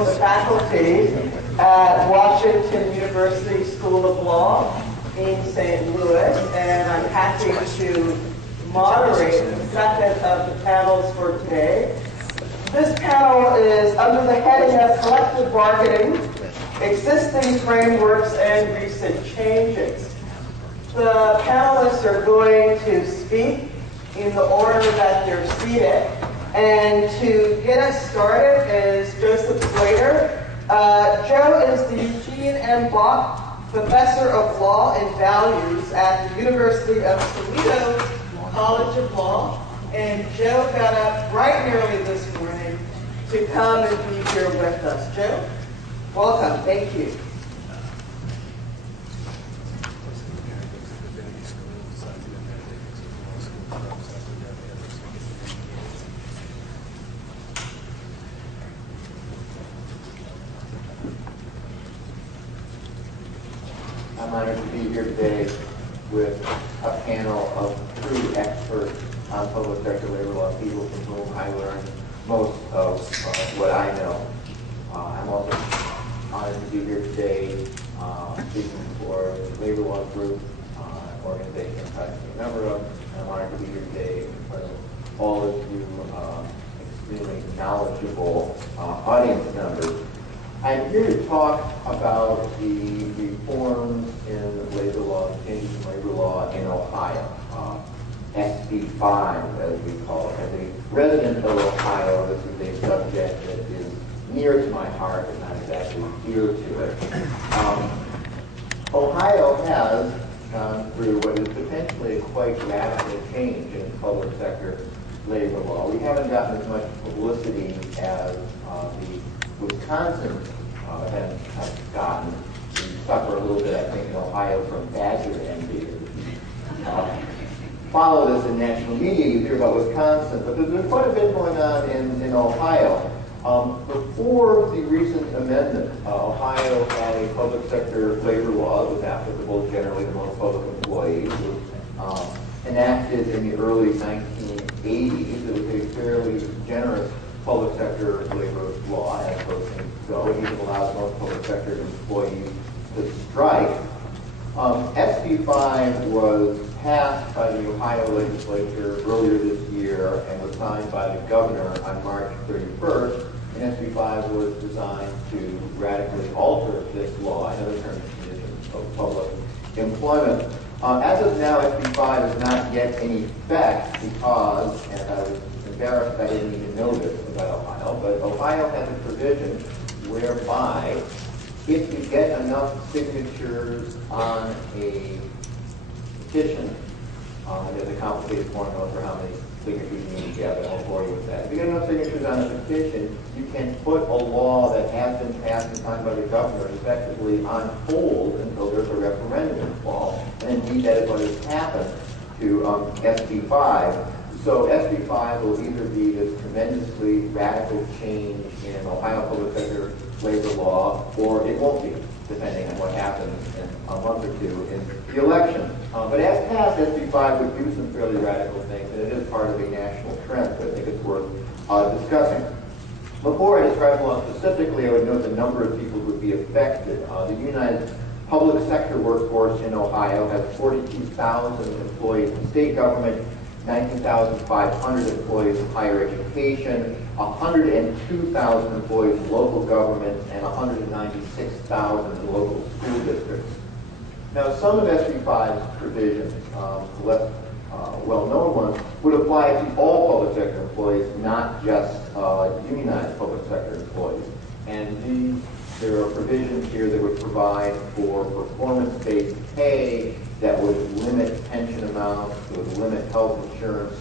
The faculty at Washington University School of Law in St. Louis, and I'm happy to moderate the second of the panels for today. This panel is under the heading of Collective Bargaining, Existing Frameworks and Recent Changes. The panelists are going to speak in the order that they're seated. And to get us started is Joseph Slater. Joe is the Eugene M. Balk Professor of Law and Values at the University of Toledo College of Law. And Joe got up bright and early this morning to come and be here with us. Joe, welcome. Thank you. I'm honored to be here today with a panel of true experts on public sector labor law, people from whom I learned most of what I know. I'm also honored to be here today speaking for the labor law group, organization I'm proud to be a member of, and I'm honored to be here today in front of all of you extremely knowledgeable audience members. I'm here to talk about the reforms in labor law, changes in labor law in Ohio, SB 5, as we call it. As a resident of Ohio, this is a subject that is near to my heart and not exactly dear to it. Ohio has gone through what is potentially a quite radical change in public sector labor law. We haven't gotten as much publicity as the Wisconsin has gotten. We suffer a little bit, I think, in Ohio from Badger envy. Follow this in national media, you hear about Wisconsin, but there's quite a bit going on in Ohio. Before the recent amendment, Ohio had a public sector labor law that was applicable generally to most public employees. It was enacted in the early 1980s. It was a fairly generous public sector labor law as those things go. It even allows most public sector employees to strike. SB 5 was passed by the Ohio legislature earlier this year and was signed by the governor on March 31st. And SB 5 was designed to radically alter this law and other terms and conditions of public employment. As of now, SB 5 is not yet in effect because, and I was embarrassed I didn't even know this about Ohio, but Ohio has a provision whereby if you get enough signatures on a petition, there's a complicated formula for how many signatures you need to get, but I won't bore you with that. If you get enough signatures on a petition, you can put a law that has been passed and signed by the governor effectively on hold until there's a referendum in the fall. And indeed, that is what has happened to SB 5. So SB 5 will either be this tremendously radical change in Ohio public sector labor law, or it won't be, depending on what happens in a month or two in the election. But as passed, SB 5 would do some fairly radical things, and it is part of a national trend, so I think it's worth discussing. Before I describe the law specifically, I would note the number of people who would be affected. The unionized public sector workforce in Ohio has 42,000 employees in state government, 19,500 employees in higher education, 102,000 employees in local government, and 196,000 in local school districts. Now, some of SB 5's provisions, the less well-known ones, would apply to all public sector employees, not just unionized public sector employees. And there are provisions here that would provide for performance-based pay that would limit pension amounts, that would limit health insurance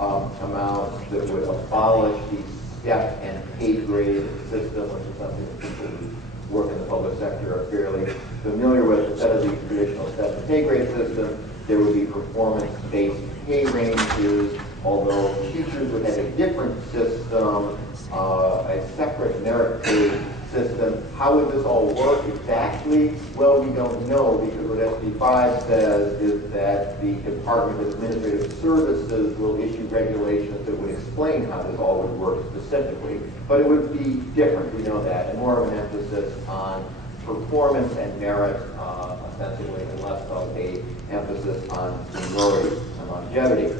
amounts, that would abolish the step and pay grade system, which is something that people who work in the public sector are fairly familiar with. Instead of the traditional step and pay grade system, there would be performance-based pay ranges, although teachers would have a different system. a separate merit pay system. How would this all work exactly? Well, we don't know, because what SB 5 says is that the Department of Administrative Services will issue regulations that would explain how this all would work specifically. But it would be different, we know that, and more of an emphasis on performance and merit, ostensibly, and less of a emphasis on seniority and longevity.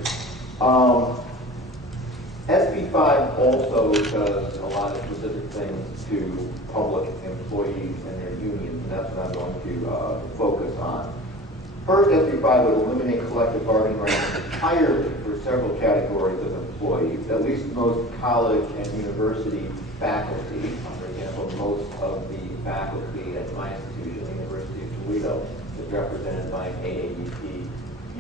SB 5 also does a lot of specific things to public employees and their unions, and that's what I'm going to focus on. First, SB 5 would eliminate collective bargaining rights entirely for several categories of employees, at least most college and university faculty. For example, most of the faculty at my institution, the University of Toledo, is represented by an AAUP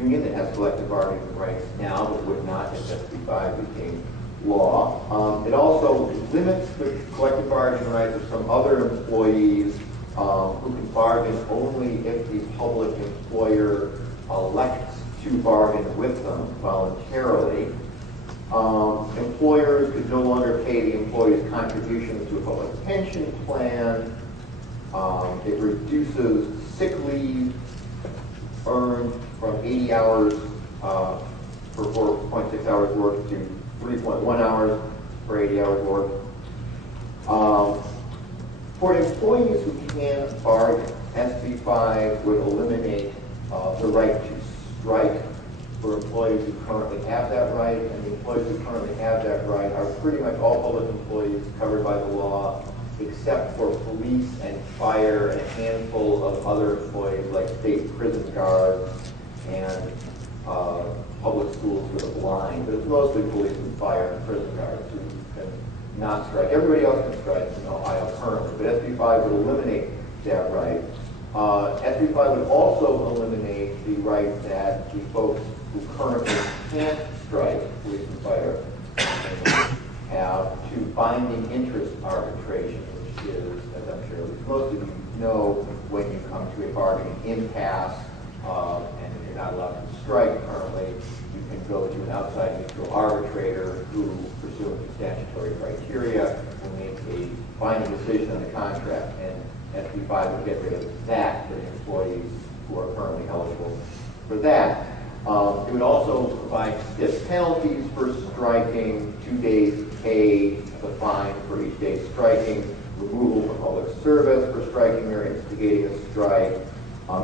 union that has collective bargaining rights now, but would not if SB 5 became law. It also limits the collective bargaining rights of some other employees who can bargain only if the public employer elects to bargain with them voluntarily. Employers could no longer pay the employee's contributions to a public pension plan. It reduces sick leave earned from 80 hours for 4.6 hours work to 3.1 hours for 80 hours work. For employees who can bargain, SB 5 would eliminate the right to strike for employees who currently have that right, and the employees who currently have that right are pretty much all public employees covered by the law, except for police and fire and a handful of other employees like state prison guards and public schools for the blind. But it's mostly police and fire and prison guards who can not strike. Everybody else can strike in Ohio currently, but SB 5 would eliminate that right. SB 5 would also eliminate the right that the folks who currently can't strike, police and fire, have to binding interest arbitration, which is, as I'm sure at least most of you know, when you come to a bargaining impasse and if you're not allowed to strike currently, you can go to an outside neutral arbitrator who, pursuant to statutory criteria, will make a binding decision on the contract, and SB 5 would get rid of that for the employees who are currently eligible for that. It would also provide stiff penalties for striking, 2 days pay as a fine for each day striking, removal from public service for striking or instigating a strike,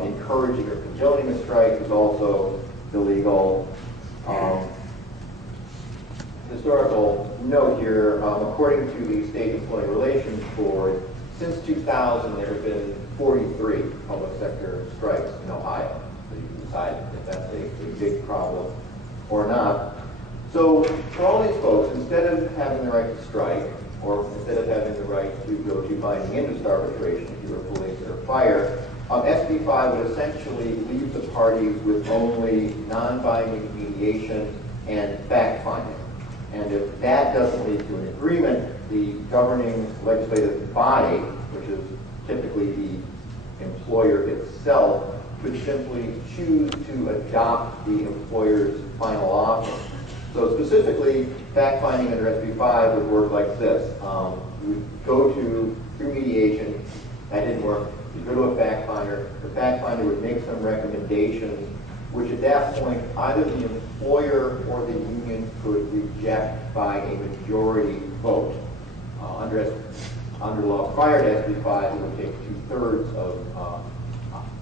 encouraging or condoning a strike is also illegal. Historical note here, according to the State Employee Relations Board, since 2000 there have been 43 public sector strikes in Ohio. So you can decide if that's a big problem or not. So for all these folks, instead of having the right to strike, or instead of having the right to go to binding interest arbitration if you were police or fire, SB 5 would essentially leave the parties with only non-binding mediation and fact-finding. And if that doesn't lead to an agreement, the governing legislative body, which is typically the employer itself, could simply choose to adopt the employer's final offer. So specifically, fact-finding under SB 5 would work like this. You would go through mediation, that didn't work. You go to a fact-finder, the fact-finder would make some recommendations, which at that point, either the employer or the union could reject by a majority vote. Under law prior to SB 5, it would take 2/3 of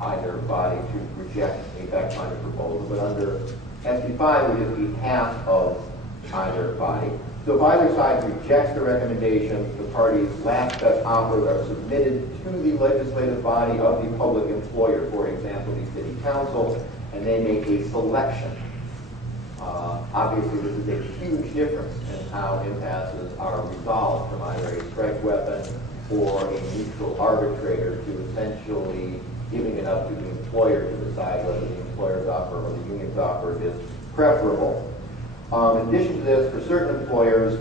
either body to reject a fact-finder proposal, but under SB 5 would just be half of either body. So if either side rejects the recommendation, the parties' last best offers are submitted to the legislative body of the public employer, for example, the city council, and they make a selection. Obviously, this is a huge difference in how impasses are resolved, from either a strike weapon or a neutral arbitrator to essentially giving it up to the employer to decide whether the employer's offer or the union's offer is preferable. In addition to this, for certain employers,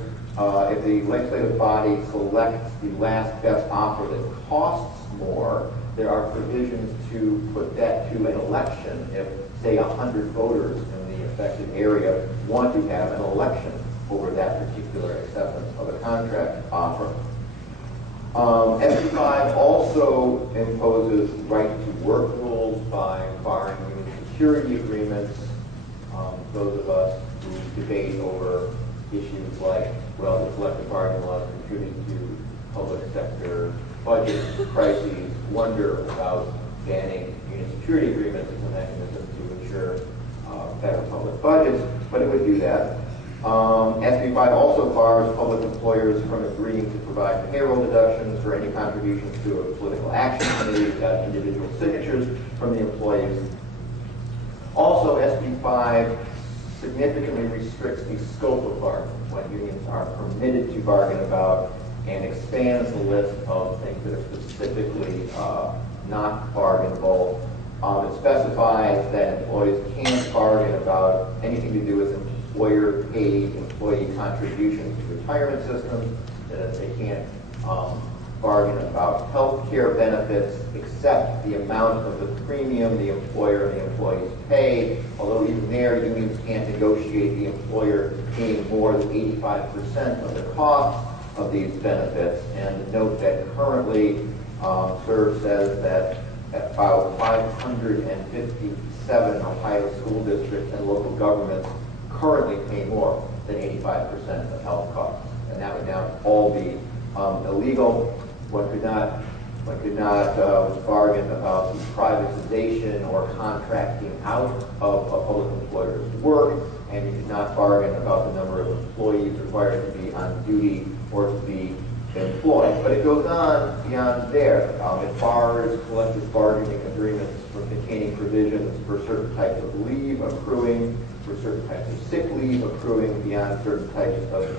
if the legislative body selects the last best offer that costs more, there are provisions to put that to an election if, say, 100 voters in the affected area want to have an election over that particular acceptance of a contract offer. SB 5 also imposes right to work rules by barring union security agreements. Those of us who debate over issues like, well, the collective bargaining laws contributing to public sector budget crises wonder about banning union security agreements as a mechanism to ensure better public budgets, but it would do that. SB 5 also bars public employers from agreeing to provide payroll deductions for any contributions to a political action committee without individual signatures from the employees. Also, SB 5 significantly restricts the scope of bargaining, what unions are permitted to bargain about, and expands the list of things that are specifically not bargainable. It specifies that employees can't bargain about anything to do with employer-paid employee contributions to retirement systems, that they can't bargain about health care benefits except the amount of the premium the employer and the employees pay, although even there unions can't negotiate the employer paying more than 85% of the cost of these benefits. And note that currently SERV says that about 557 Ohio school districts and local governments currently pay more than 85% of health costs, and that would now all be illegal. One could not bargain about the privatization or contracting out of a public employer's work, and you could not bargain about the number of employees required to be on duty or to be employed. But it goes on beyond there. It bars collective bargaining agreements from containing provisions for certain types of leave accruing, for certain types of sick leave accruing beyond certain types of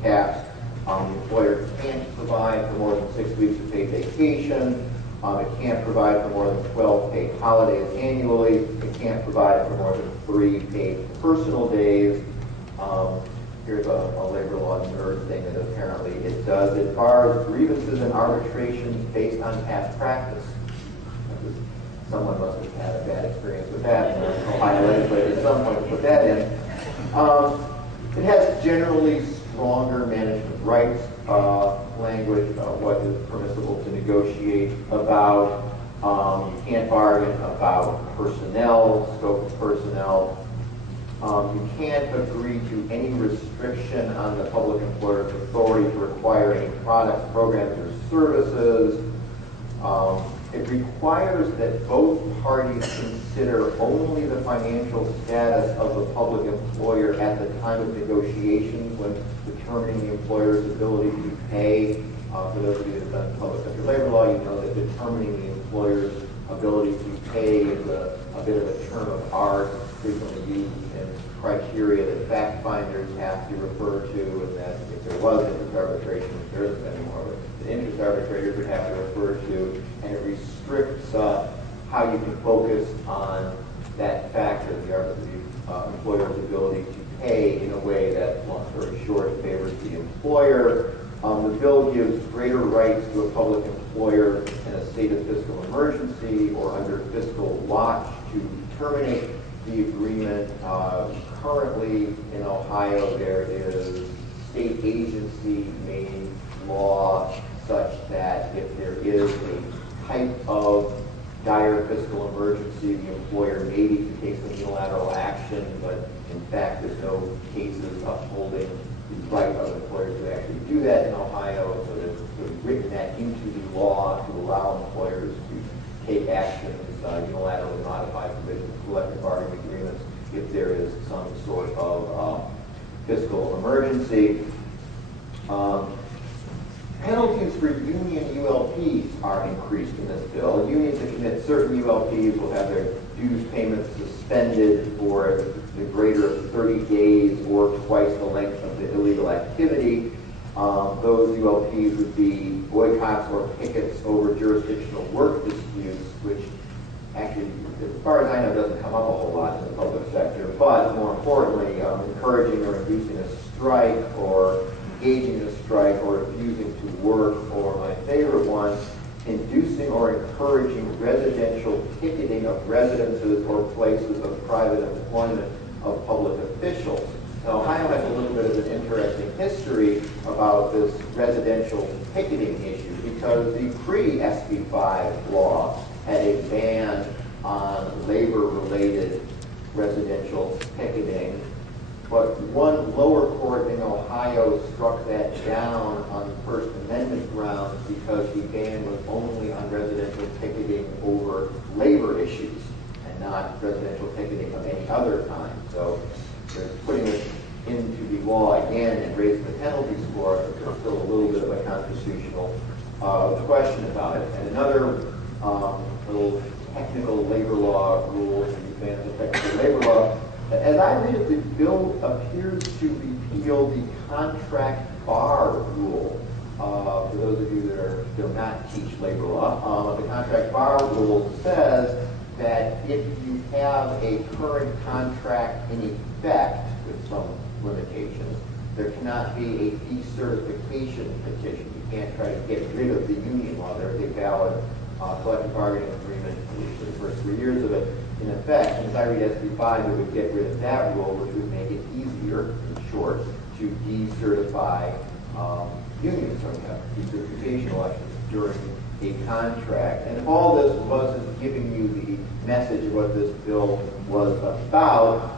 caps. The employer can't provide for more than 6 weeks of paid vacation. It can't provide for more than 12 paid holidays annually. It can't provide for more than 3 paid personal days. Here's a labor law nerd thing that apparently it does. It bars grievances and arbitrations based on past practice. Someone must have had a bad experience with that, and Ohio legislature at some point to put that in. It has generally stronger management rights language about what is permissible to negotiate about. You can't bargain about personnel, scope of personnel. You can't agree to any restriction on the public employer's authority to require any products, programs, or services. It requires that both parties consider only the financial status of the public employer at the time of negotiations when determining the employer's ability to pay. For those of you that have done public sector labor law, you know that determining the employer's ability to pay is a bit of a term of art, frequently used in criteria that fact finders have to refer to, and that if there was interest arbitration, there isn't anymore, but the interest arbitrators would have to refer to, and it restricts how you can focus on that factor, the employer's ability to pay in a way that, long story short, favors the employer. The bill gives greater rights to a public employer in a state of fiscal emergency or under fiscal watch to terminate the agreement. Currently in Ohio, there is state agency-made law such that if there is a type of dire fiscal emergency, the employer may need to take some unilateral action, but in fact there's no cases upholding the right of employers to actually do that in Ohio, so they've written that into the law to allow employers to take actions, unilaterally modify provisions of collective bargaining agreements if there is some sort of fiscal emergency. Penalties for union ULPs are increased in this bill. Unions that commit certain ULPs will have their dues payments suspended for the greater of 30 days or twice the length of the illegal activity. Those ULPs would be boycotts or pickets over jurisdictional work disputes, which actually, as far as I know, doesn't come up a whole lot in the public sector, but more importantly, encouraging or inducing a strike or engaging in a strike or refusing to work, or my favorite one, inducing or encouraging residential picketing of residences or places of private employment of public officials. Now, Ohio has a little bit of an interesting history about this residential picketing issue because the pre-SB 5 law had a ban on labor-related residential picketing, but one lower court in Ohio struck that down on First Amendment grounds because the ban was only on residential picketing over labor issues and not residential picketing of any other kind. So they're putting it into the law again and raising the penalties for it, but there's still a little bit of a constitutional question about it. And another little technical labor law rule, and you ban the technical labor law. As I read it, the bill appears to repeal the contract bar rule. For those of you that do not teach labor law, the contract bar rule says that if you have a current contract in effect with some limitations, there cannot be a decertification petition. You can't try to get rid of the union while there's a valid collective bargaining agreement for the first 3 years of it in effect. And as I read SB 5, it would get rid of that rule, which would make it easier, in short, to decertify unions or have decertification elections during a contract. And if all this wasn't giving you the message of what this bill was about,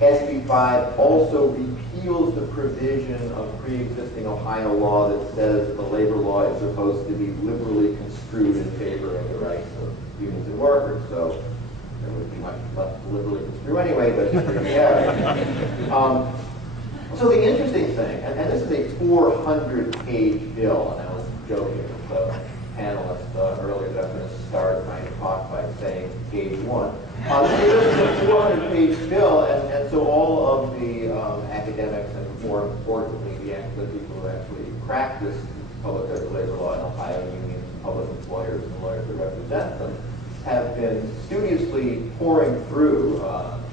SB 5 also repeals the provision of pre-existing Ohio law that says that the labor law is supposed to be liberally construed in favor of the rights of unions and workers. So there would be much less to liberally construe anyway, but here we have it. So the interesting thing, and this is a 400-page bill, and I was joking with the panelists earlier that I'm going to start my talk by saying page 1. This is a 400-page bill, and so all of the academics, and more importantly, the people who actually practice public labor law in Ohio, unions, public employers, and lawyers that represent them, have been studiously pouring through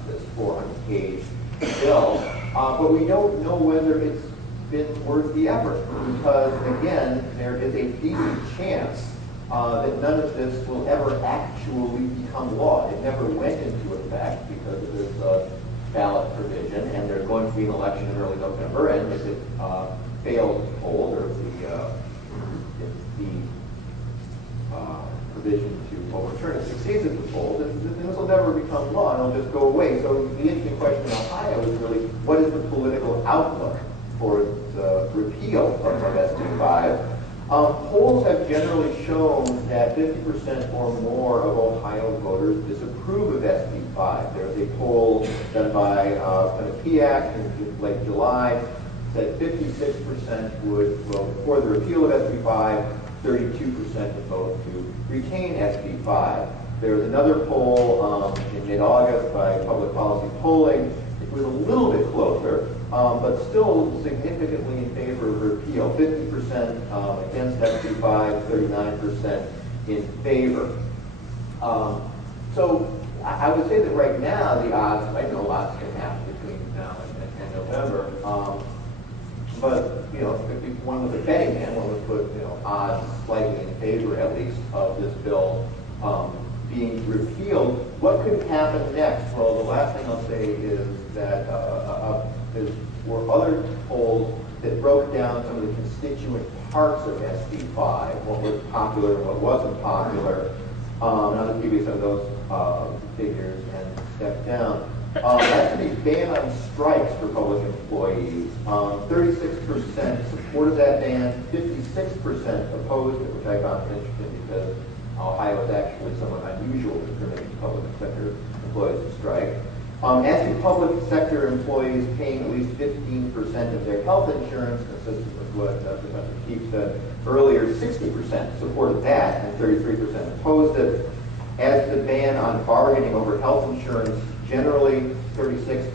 this 400-page bill, but we don't know whether it's been worth the effort, because, again, there is a decent chance that none of this will ever actually become law. It never went into effect because of this ballot provision, and there's going to be an election in early November, and if it fails to hold, or if the provision to overturn it succeeds at the poll, then this will never become law, and it'll just go away. So the interesting question in Ohio is really, what is the political outlook for the repeal of SB 5? Polls have generally shown that 50% or more of Ohio voters disapprove of SB 5. There's a poll done by PIAC in late July that 56% would vote for the repeal of SB 5, 32% would vote to retain SB 5. There's another poll in mid-August by Public Policy Polling. It was a little bit closer, but still significantly in favor of repeal. 50% against SB 5, 39% in favor. So I would say that right now the odds, I know lots can happen between now and November, but if one was a betting man, one would put odds slightly in favor at least of this bill being repealed. What could happen next? Well, the last thing I'll say is that there were other polls that broke down some of the constituent parts of SB 5, what was popular and what wasn't popular. And I'll just give you some of those figures and step down. That's the ban on strikes for public employees. 36% supported that ban, 56% opposed it, which I found interesting because Ohio is actually somewhat unusual to permit public sector employees to strike. As to public sector employees paying at least 15% of their health insurance, consistent with what Professor Keefe said earlier, 60% supported that and 33% opposed it. As to the ban on bargaining over health insurance, generally 36%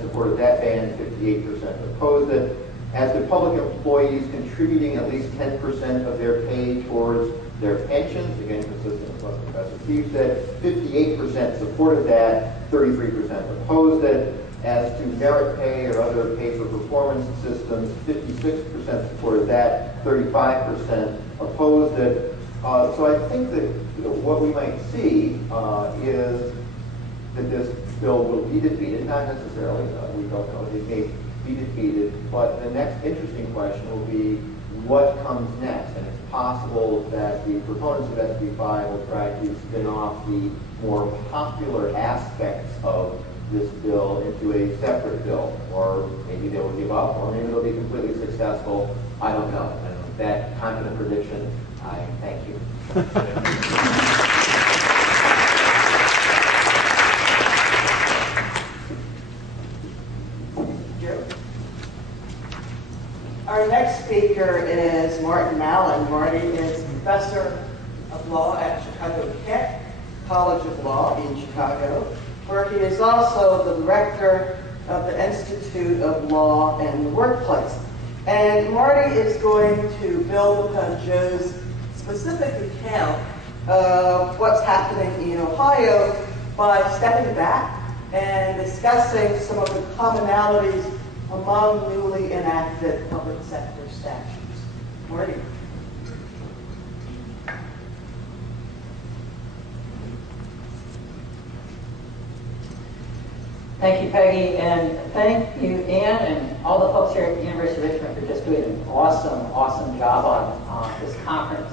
supported that ban, 58% opposed it. As to public employees contributing at least 10% of their pay towards their pensions, again consistent with what Professor Keefe said, 58% supported that, 33% opposed it. As to merit pay or other pay for performance systems, 56% supported that, 35% opposed it. So I think that what we might see is that this bill will be defeated, not necessarily, we don't know, it may be defeated, but the next interesting question will be what comes next, and it's possible that the proponents of SB 5 will try to spin off the more popular aspects of this bill into a separate bill, or maybe they will give up, or maybe they'll be completely successful. I don't know. And with that confident prediction, I thank you. Our next speaker is Martin Malin. Marty is professor of law at Chicago Keck College of Law in Chicago, where he is also the director of the Institute of Law and the Workplace. And Marty is going to build upon Joe's specific account of what's happening in Ohio by stepping back and discussing some of the commonalities among newly enacted public sector statutes. Marty. Thank you, Peggy, and thank you, Ann, and all the folks here at the University of Richmond for just doing an awesome job on this conference.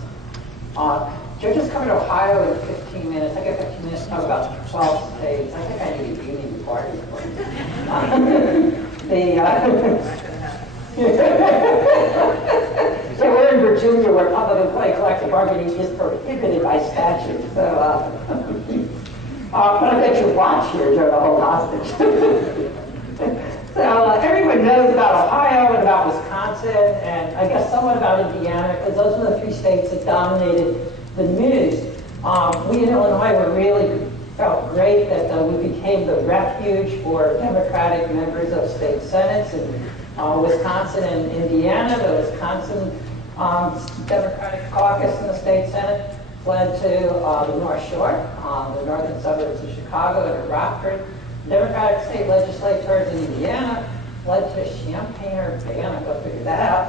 Joe just covered Ohio in 15 minutes. I got 15 minutes to talk about 12 states. I think I need a union party. So we're in Virginia, where public employee collective bargaining is prohibited by statute. So, but I bet you watch here, Joe, to hold hostage. So everyone knows about Ohio and about Wisconsin, and I guess somewhat about Indiana, because those were the three states that dominated the news. We in Illinois felt great that we became the refuge for Democratic members of state senates, and Wisconsin and Indiana, the Wisconsin Democratic caucus in the state senate fled to the North Shore, the northern suburbs of Chicago and Rockford. Democratic state legislators in Indiana fled to Champaign, Urbana, go figure that out,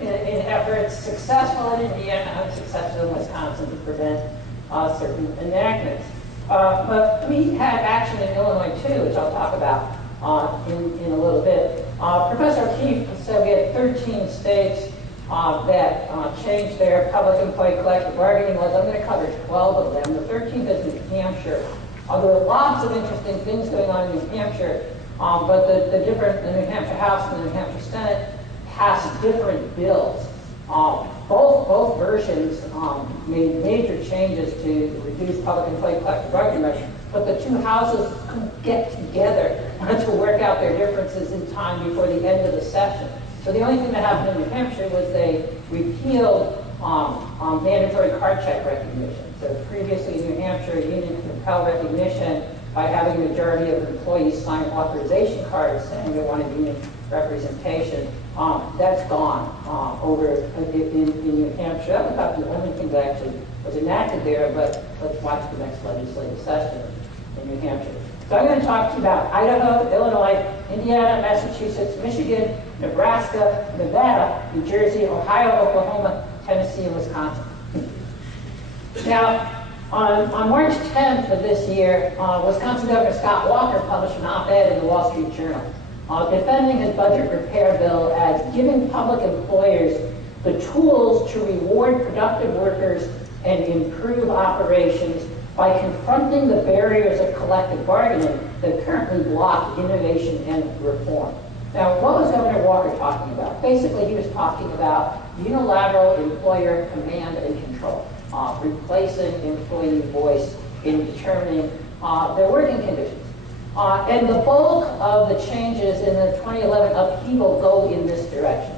in efforts successful in Indiana, unsuccessful in Wisconsin to prevent certain enactments. But we had action in Illinois too, which I'll talk about in a little bit. Professor O'Keefe said we had 13 states that changed their public employee collective bargaining laws. I'm going to cover 12 of them. The 13th is New Hampshire. There are lots of interesting things going on in New Hampshire, but the New Hampshire House and the New Hampshire Senate passed different bills. Both versions made major changes to reduce public employee collective bargaining rights, but the two houses couldn't get together to work out their differences in time before the end of the session. So the only thing that happened in New Hampshire was they repealed mandatory card check recognition. So previously in New Hampshire, a union could compel recognition by having a majority of employees sign authorization cards saying they wanted union representation. That's gone over in New Hampshire. That was about the only thing that actually was enacted there, but let's watch the next legislative session in New Hampshire. So I'm going to talk to you about Idaho, Illinois, Indiana, Massachusetts, Michigan, Nebraska, Nevada, New Jersey, Ohio, Oklahoma, Tennessee, and Wisconsin. Now, on March 10th of this year, Wisconsin Governor Scott Walker published an op-ed in the Wall Street Journal defending his budget repair bill as giving public employers the tools to reward productive workers and improve operations by confronting the barriers of collective bargaining that currently block innovation and reform. Now, what was Governor Walker talking about? Basically, he was talking about unilateral employer command and control, replacing employee voice in determining their working conditions. And the bulk of the changes in the 2011 upheaval go in this direction.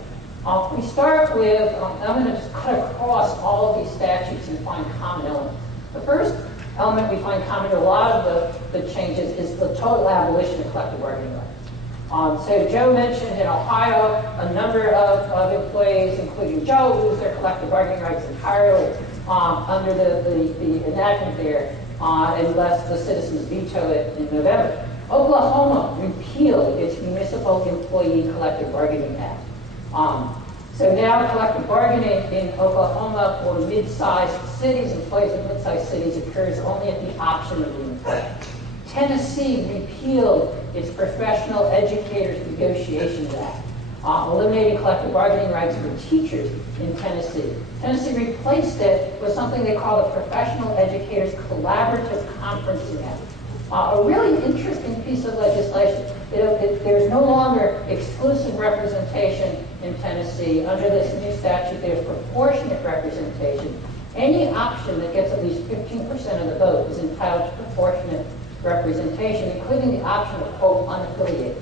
We start with, I'm going to just cut across all of these statutes and find common elements. The first element we find common to a lot of the changes is the total abolition of collective bargaining rights. So Joe mentioned in Ohio, a number of employees, including Joe, lose their collective bargaining rights entirely under the enactment there, unless the citizens veto it in November. Oklahoma repealed its Municipal Employee Collective Bargaining Act. So now collective bargaining in Oklahoma for mid-sized cities, employees in mid-sized cities, occurs only at the option of the employer. Tennessee repealed its Professional Educators Negotiations Act, eliminating collective bargaining rights for teachers in Tennessee. Tennessee replaced it with something they call the Professional Educators Collaborative Conferencing Act. A really interesting piece of legislation. There's no longer exclusive representation in Tennessee. Under this new statute, there's proportionate representation. Any option that gets at least 15% of the vote is entitled to proportionate representation, including the option of, quote, unaffiliated.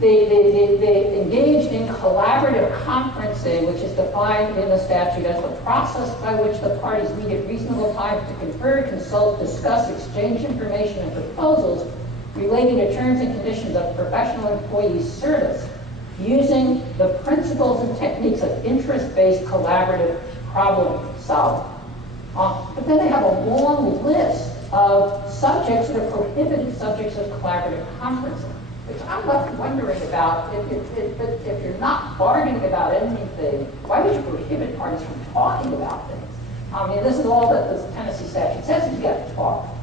They engaged in collaborative conferencing, which is defined in the statute as the process by which the parties meet at reasonable times to confer, consult, discuss, exchange information and proposals relating to terms and conditions of professional employee service, using the principles and techniques of interest-based collaborative problem solving. But then they have a long list of subjects that are prohibited subjects of collaborative conferencing, which I'm left wondering about. If you're not bargaining about anything, why would you prohibit parties from talking about things? I mean, this is all that the Tennessee statute says, you got to talk.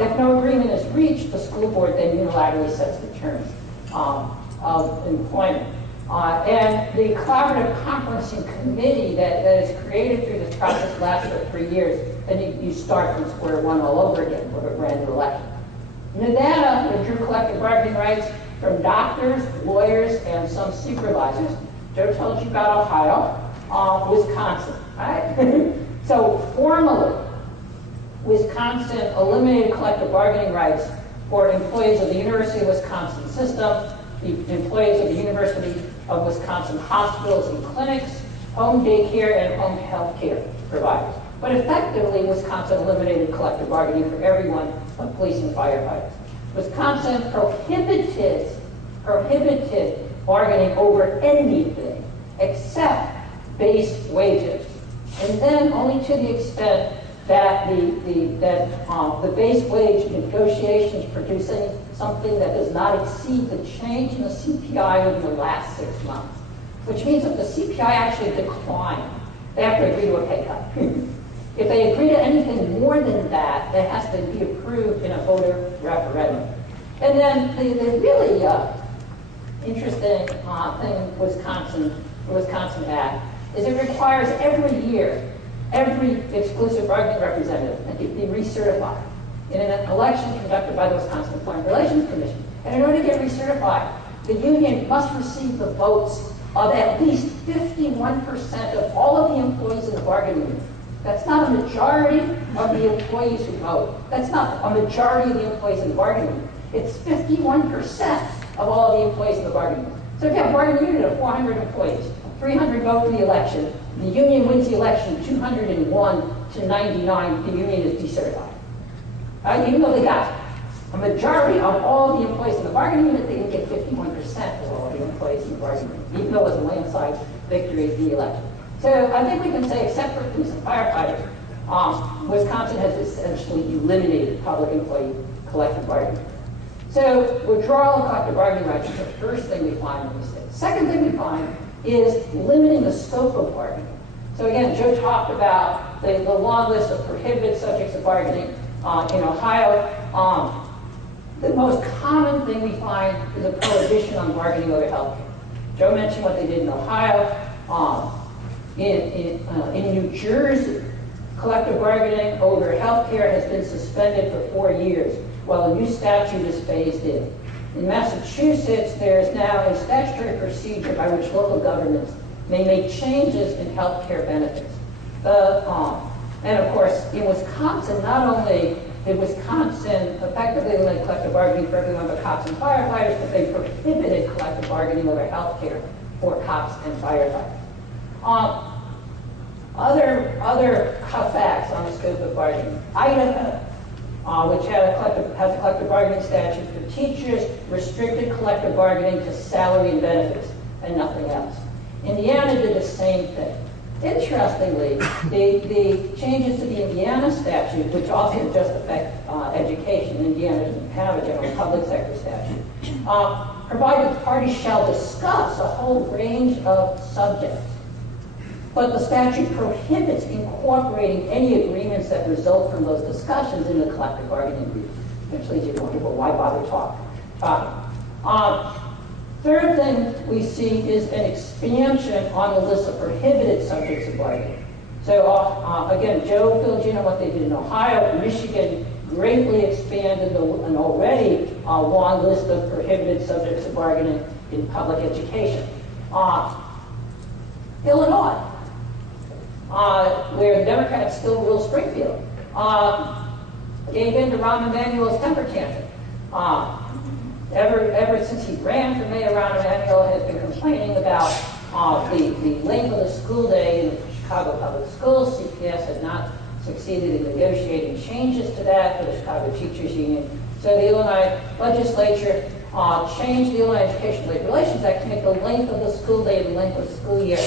If no agreement is reached, the school board then unilaterally sets the terms of employment. And the collaborative conferencing committee that is created through this process lasts for 3 years, and you start from square one all over again with a brand new election. Nevada withdrew collective bargaining rights from doctors, lawyers, and some supervisors. Joe told you about Ohio, Wisconsin, right? So formally, Wisconsin eliminated collective bargaining rights for employees of the University of Wisconsin system, the employees of the University of Wisconsin hospitals and clinics, home daycare, and home health care providers. But effectively, Wisconsin eliminated collective bargaining for everyone but police and firefighters. Wisconsin prohibited bargaining over anything except base wages. And then only to the extent that the base wage negotiations producing something that does not exceed the change in the CPI over the last 6 months, which means that the CPI actually declined. They have to agree to a pay cut. If they agree to anything more than that, it has to be approved in a voter referendum. And then the really interesting thing in the Wisconsin Act is it requires every year every exclusive bargaining representative to be recertified in an election conducted by the Wisconsin Employment Relations Commission. And in order to get recertified, the union must receive the votes of at least 51% of all of the employees in the bargaining unit. That's not a majority of the employees who vote. That's not a majority of the employees in the bargaining unit. It's 51% of all of the employees in the bargaining unit. So if you have a bargaining unit of 400 employees, 300 vote in the election, the union wins the election 201 to 99, the union is decertified. Even though they got a majority of all the employees in the bargaining unit, they didn't get 51% of all the employees in the bargaining unit, even though it was a landslide victory in the election. So I think we can say, except for police and firefighters, Wisconsin has essentially eliminated public employee collective bargaining. So withdrawal of collective bargaining rights is the first thing we find in the state. Second thing we find is limiting the scope of bargaining. So again, Joe talked about the long list of prohibited subjects of bargaining in Ohio. The most common thing we find is a prohibition on bargaining over health care. Joe mentioned what they did in Ohio. In New Jersey, collective bargaining over health care has been suspended for 4 years, while a new statute is phased in. In Massachusetts, there is now a statutory procedure by which local governments may make changes in health care benefits. And of course, in Wisconsin, not only did Wisconsin effectively eliminate collective bargaining for everyone but cops and firefighters, but they prohibited collective bargaining over health care for cops and firefighters. Other facts on the scope of bargaining. Idaho, which has a collective bargaining statute for teachers, restricted collective bargaining to salary and benefits and nothing else. Indiana did the same thing. Interestingly, the changes to the Indiana statute, which also just affect education, Indiana doesn't have a general public sector statute, provided the parties shall discuss a whole range of subjects. But the statute prohibits incorporating any agreements that result from those discussions in the collective bargaining agreement. Which leads you to wonder, well, why bother talking? Third thing we see is an expansion on the list of prohibited subjects of bargaining. So again, Joe filled you in on what they did in Ohio. Michigan greatly expanded an already long list of prohibited subjects of bargaining in public education. Illinois, where the Democrats still rule Springfield, gave in to Rahm Emanuel's temper tantrum. Ever since he ran for mayor, Rahm Emanuel has been complaining about the length of the school day in the Chicago public schools. CPS had not succeeded in negotiating changes to that for the Chicago Teachers Union. So the Illinois legislature changed the Illinois Education Labor Relations Act to make the length of the school day and the length of the school year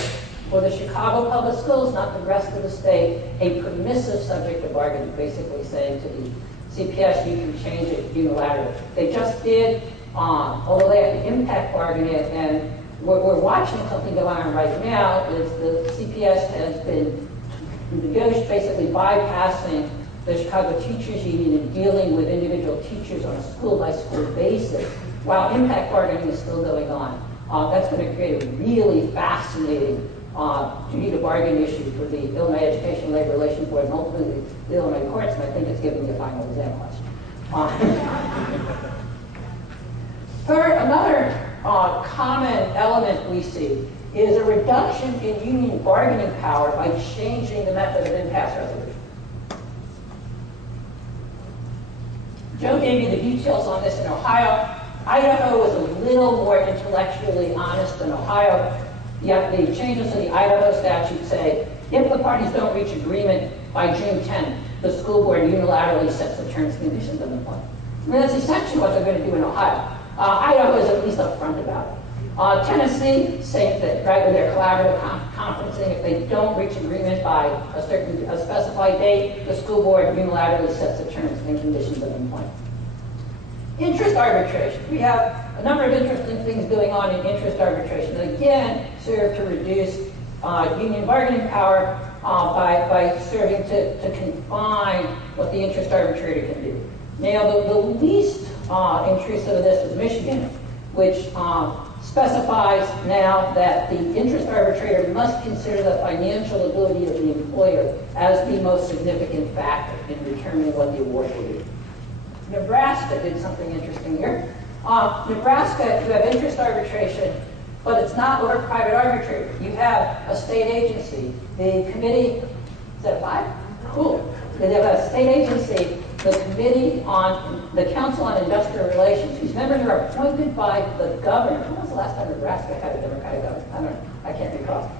for the Chicago public schools, not the rest of the state, a permissive subject of bargaining, basically saying to the CPS, you can change it unilaterally. They just did, although they have to impact bargain it, and we're watching something go on right now, is the CPS has been basically bypassing the Chicago Teachers Union and dealing with individual teachers on a school-by-school basis, while impact bargaining is still going on. That's going to create a really fascinating duty to bargain issue for the Illinois Education and Labor Relations Board and ultimately the Illinois courts, and I think it's giving me a final exam question. Third, another common element we see is a reduction in union bargaining power by changing the method of impasse resolution. Joe gave you the details on this in Ohio. Idaho was a little more intellectually honest than Ohio. Yet the changes to the Idaho statute say, if the parties don't reach agreement by June 10, the school board unilaterally sets the terms and conditions of employment. I mean, that's essentially what they're going to do in Ohio. Idaho is at least upfront about it. Tennessee, same thing, right, with their collaborative conferencing. If they don't reach agreement by a specified date, the school board unilaterally sets the terms and conditions of employment. Interest arbitration. We have a number of interesting things going on in interest arbitration that, again, serve to reduce union bargaining power by serving to confine what the interest arbitrator can do. Now, the least intrusive of this is Michigan, which specifies now that the interest arbitrator must consider the financial ability of the employer as the most significant factor in determining what the award will be. Nebraska did something interesting here. Nebraska, you have interest arbitration, but it's not over private arbitrator. You have a state agency. The committee, is that 5? Cool. They have a state agency, the Committee on, the Council on Industrial Relations, whose members are appointed by the governor. When was the last time Nebraska had a Democratic governor? I don't know. I can't recall.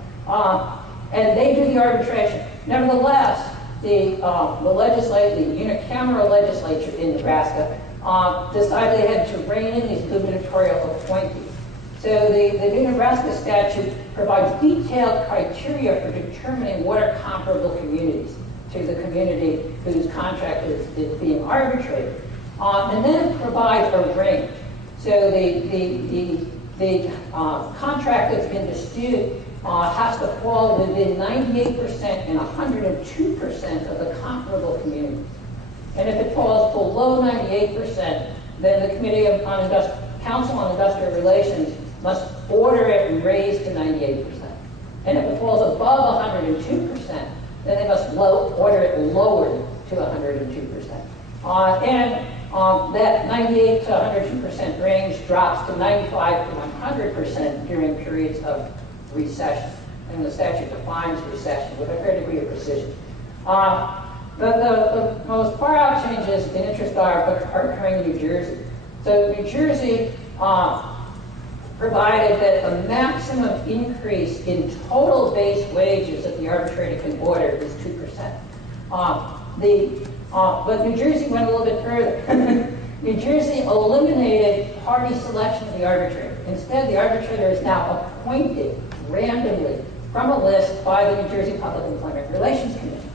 And they do the arbitration. Nevertheless, the unicameral legislature in Nebraska decided they had to rein in these gubernatorial appointees. So the new Nebraska statute provides detailed criteria for determining what are comparable communities to the community whose contract is being arbitrated. And then it provides a range. So the contract that's in dispute has to fall within 98% and 102% of the comparable communities. And if it falls below 98%, then the Committee on Council on Industrial Relations must order it raised to 98%. And if it falls above 102%, then they must order it lowered to 102%. And that 98 to 102% range drops to 95 to 100% during periods of recession. And the statute defines recession with a fair degree of precision. The most far-out changes in interest are occurring in New Jersey. So New Jersey provided that the maximum increase in total base wages that the arbitrator can order is 2%. But New Jersey went a little bit further. New Jersey eliminated party selection of the arbitrator. Instead, the arbitrator is now appointed randomly from a list by the New Jersey Public Employment Relations Commission.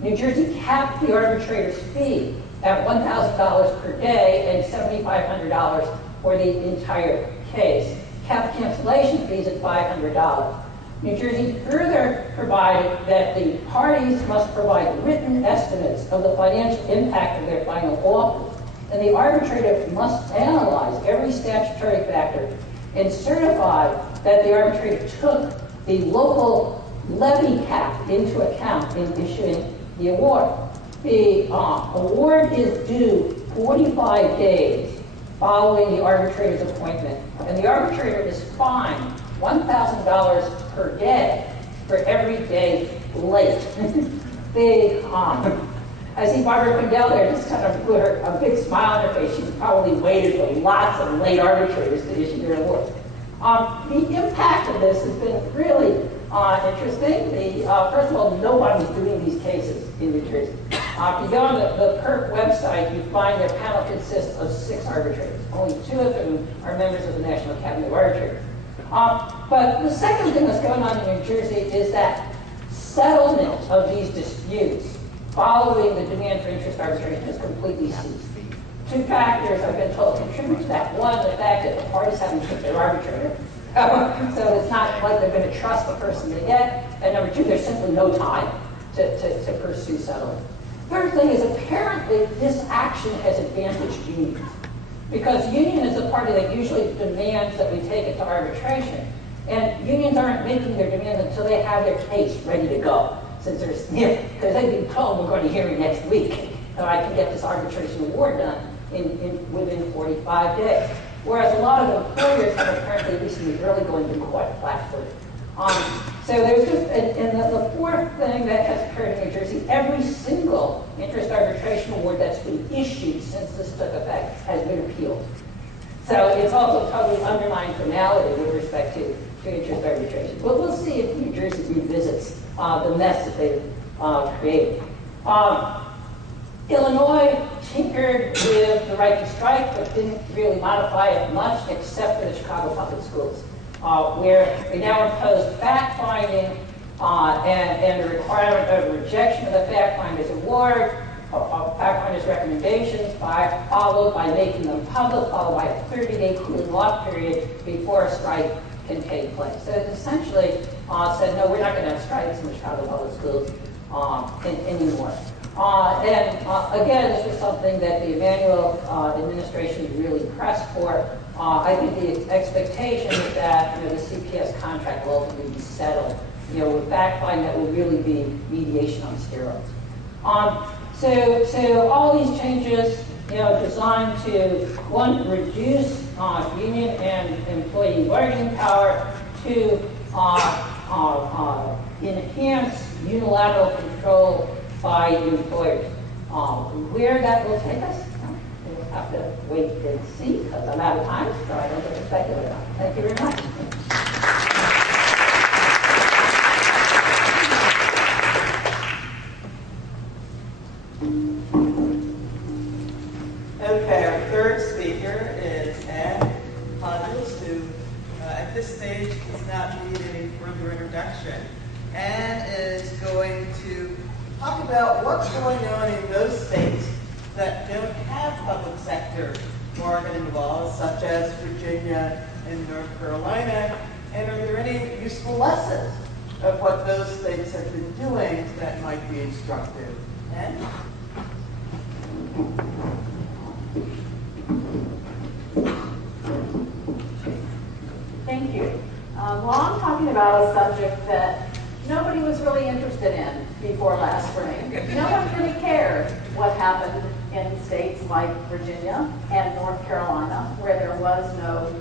New Jersey capped the arbitrator's fee at $1,000 per day and $7,500 for the entire case, kept cancellation fees at $500. New Jersey further provided that the parties must provide written estimates of the financial impact of their final offers, and the arbitrator must analyze every statutory factor and certify that the arbitrator took the local levy cap into account in issuing the award. The award is due 45 days following the arbitrator's appointment, and the arbitrator is fined $1,000 per day for every day late. I see Barbara Quindell there, just kind of put a big smile on her face. She's probably waited for lots of late arbitrators to issue their awards. The impact of this has been really interesting. First of all, nobody's doing these cases in New Jersey. If you go on the PERC website, you find their panel consists of 6 arbitrators. Only 2 of them are members of the National Academy of Arbitrators. But the second thing that's going on in New Jersey is that settlement of these disputes following the demand for interest arbitration has completely ceased. 2 factors I've been told contribute to that. One, the fact that the parties haven't picked their arbitrator. So it's not like they're going to trust the person they get. And number 2, there's simply no time to pursue settlement. Third thing is apparently this action has advantaged unions. Because union is a party that usually demands that we take it to arbitration. And unions aren't making their demand until they have their case ready to go. Since there's, because they've been told we're going to hearing next week, so I can get this arbitration award done within 45 days. Whereas a lot of employers have apparently recently really going to court flat-footed. So there's just, and the fourth thing that has occurred in New Jersey, every single interest arbitration award that's been issued since this took effect has been appealed. So it's also totally undermined finality with respect to interest arbitration. But we'll see if New Jersey revisits the mess that they've created. Illinois tinkered with the right to strike, but didn't really modify it much, except for the Chicago Public Schools, where they now impose fact-finding and the requirement of rejection of the fact-finder's award, fact-finder's recommendations, followed by making them public, followed by a 30-day cooling off period before a strike can take place. So it essentially said, no, we're not going to have strikes in the Chicago Public Schools anymore. And again, this was something that the Emanuel administration really pressed for. I think the expectation is that the CPS contract will ultimately be settled, with fact-finding that will really be mediation on steroids. So all these changes, designed to, one, reduce union and employee bargaining power, two, enhance unilateral control by employers. Where that will take us, we'll have to wait and see, because I'm out of time, so I don't get to speculate on it. Thank you very much. Okay, our third speaker is Hodges, who at this stage does not need any further introduction, and is going to talk about what's going on in those states that don't have public sector bargaining laws, such as Virginia and North Carolina, and are there any useful lessons of what those states have been doing that might be instructive? And thank you. Well, I'm talking about a subject that nobody was really interested in before last spring. No one really cared what happened in states like Virginia and North Carolina, where there was no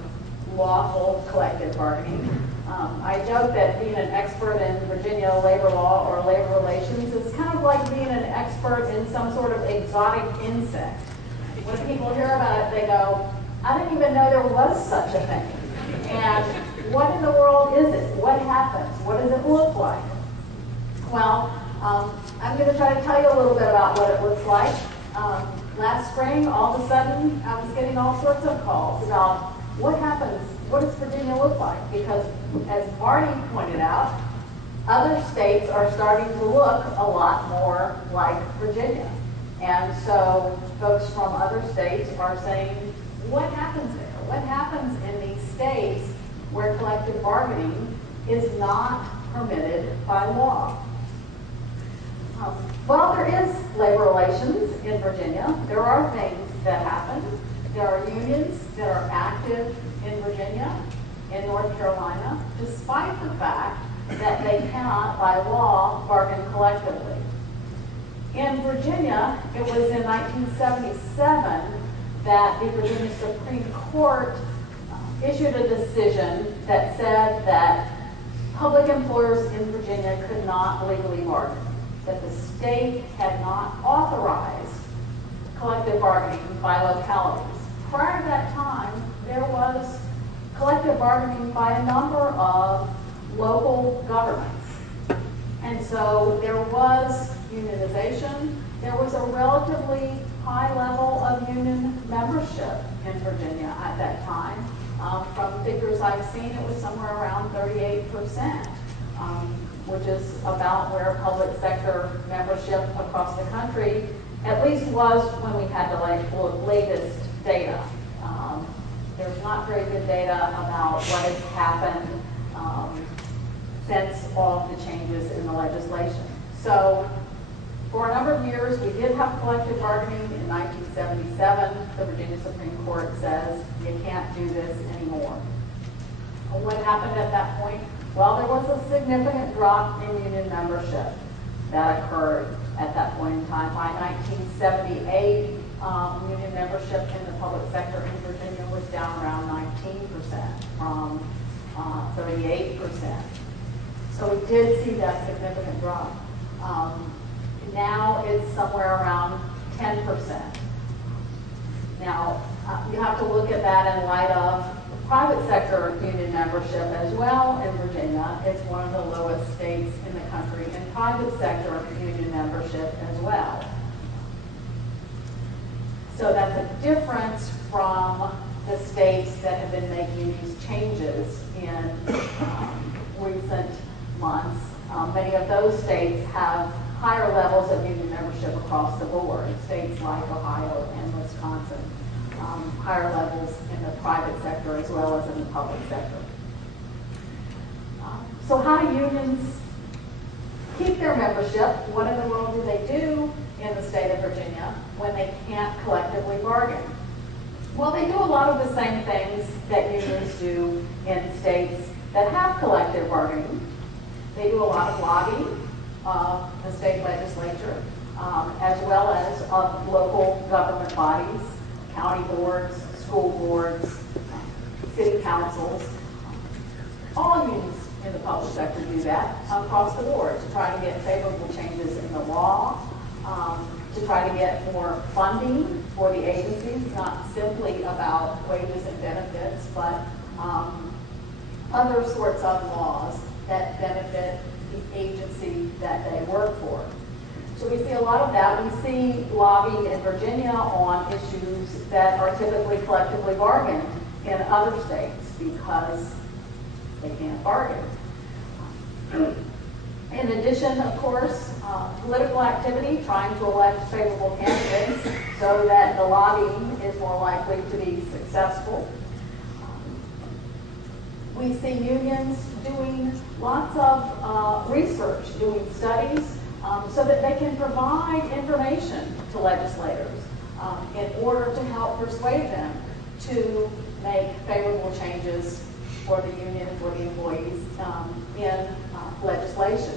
lawful collective bargaining. I joke that being an expert in Virginia labor law or labor relations is kind of like being an expert in some sort of exotic insect. When people hear about it, they go, I didn't even know there was such a thing. And what in the world is it? What happens? What does it look like? Well, I'm going to try to tell you a little bit about what it looks like. Last spring, all of a sudden, I was getting all sorts of calls about what happens, what does Virginia look like? Because as Marty pointed out, other states are starting to look a lot more like Virginia. And so folks from other states are saying, what happens there? What happens in these states where collective bargaining is not permitted by law? Well, there is labor relations in Virginia. There are things that happen. There are unions that are active in Virginia, in North Carolina, despite the fact that they cannot, by law, bargain collectively. In Virginia, it was in 1977 that the Virginia Supreme Court issued a decision that said that public employers in Virginia could not legally bargain, that the state had not authorized collective bargaining by localities. Prior to that time, there was collective bargaining by a number of local governments. And so there was unionization. There was a relatively high level of union membership in Virginia at that time. From figures I've seen, it was somewhere around 38%, which is about where public sector membership across the country at least was when we had the latest data. There's not very good data about what has happened since all of the changes in the legislation. So for a number of years, we did have collective bargaining. In 1977, the Virginia Supreme Court says you can't do this anymore. What happened at that point? Well, there was a significant drop in union membership that occurred at that point in time. By 1978, union membership in the public sector in Virginia was down around 19% from 38%. So we did see that significant drop. Now it's somewhere around 10%. Now, you have to look at that in light of private sector union membership as well in Virginia. It's one of the lowest states in the country in private sector union membership as well. So that's a difference from the states that have been making these changes in recent months. Many of those states have higher levels of union membership across the board. States like Ohio and Wisconsin, higher levels in the private sector as well as in the public sector. So how do unions keep their membership? What in the world do they do in the state of Virginia when they can't collectively bargain? Well, they do a lot of the same things that unions do in states that have collective bargaining. They do a lot of lobbying of the state legislature, as well as of local government bodies, county boards, school boards, city councils. All unions in the public sector do that across the board to try to get favorable changes in the law, to try to get more funding for the agencies, not simply about wages and benefits, but other sorts of laws that benefit the agency that they work for. So we see a lot of that. We see lobbying in Virginia on issues that are typically collectively bargained in other states because they can't bargain. In addition, of course, political activity, trying to elect favorable candidates so that the lobbying is more likely to be successful. We see unions doing lots of research, doing studies, so that they can provide information to legislators in order to help persuade them to make favorable changes for the union, for the employees in legislation.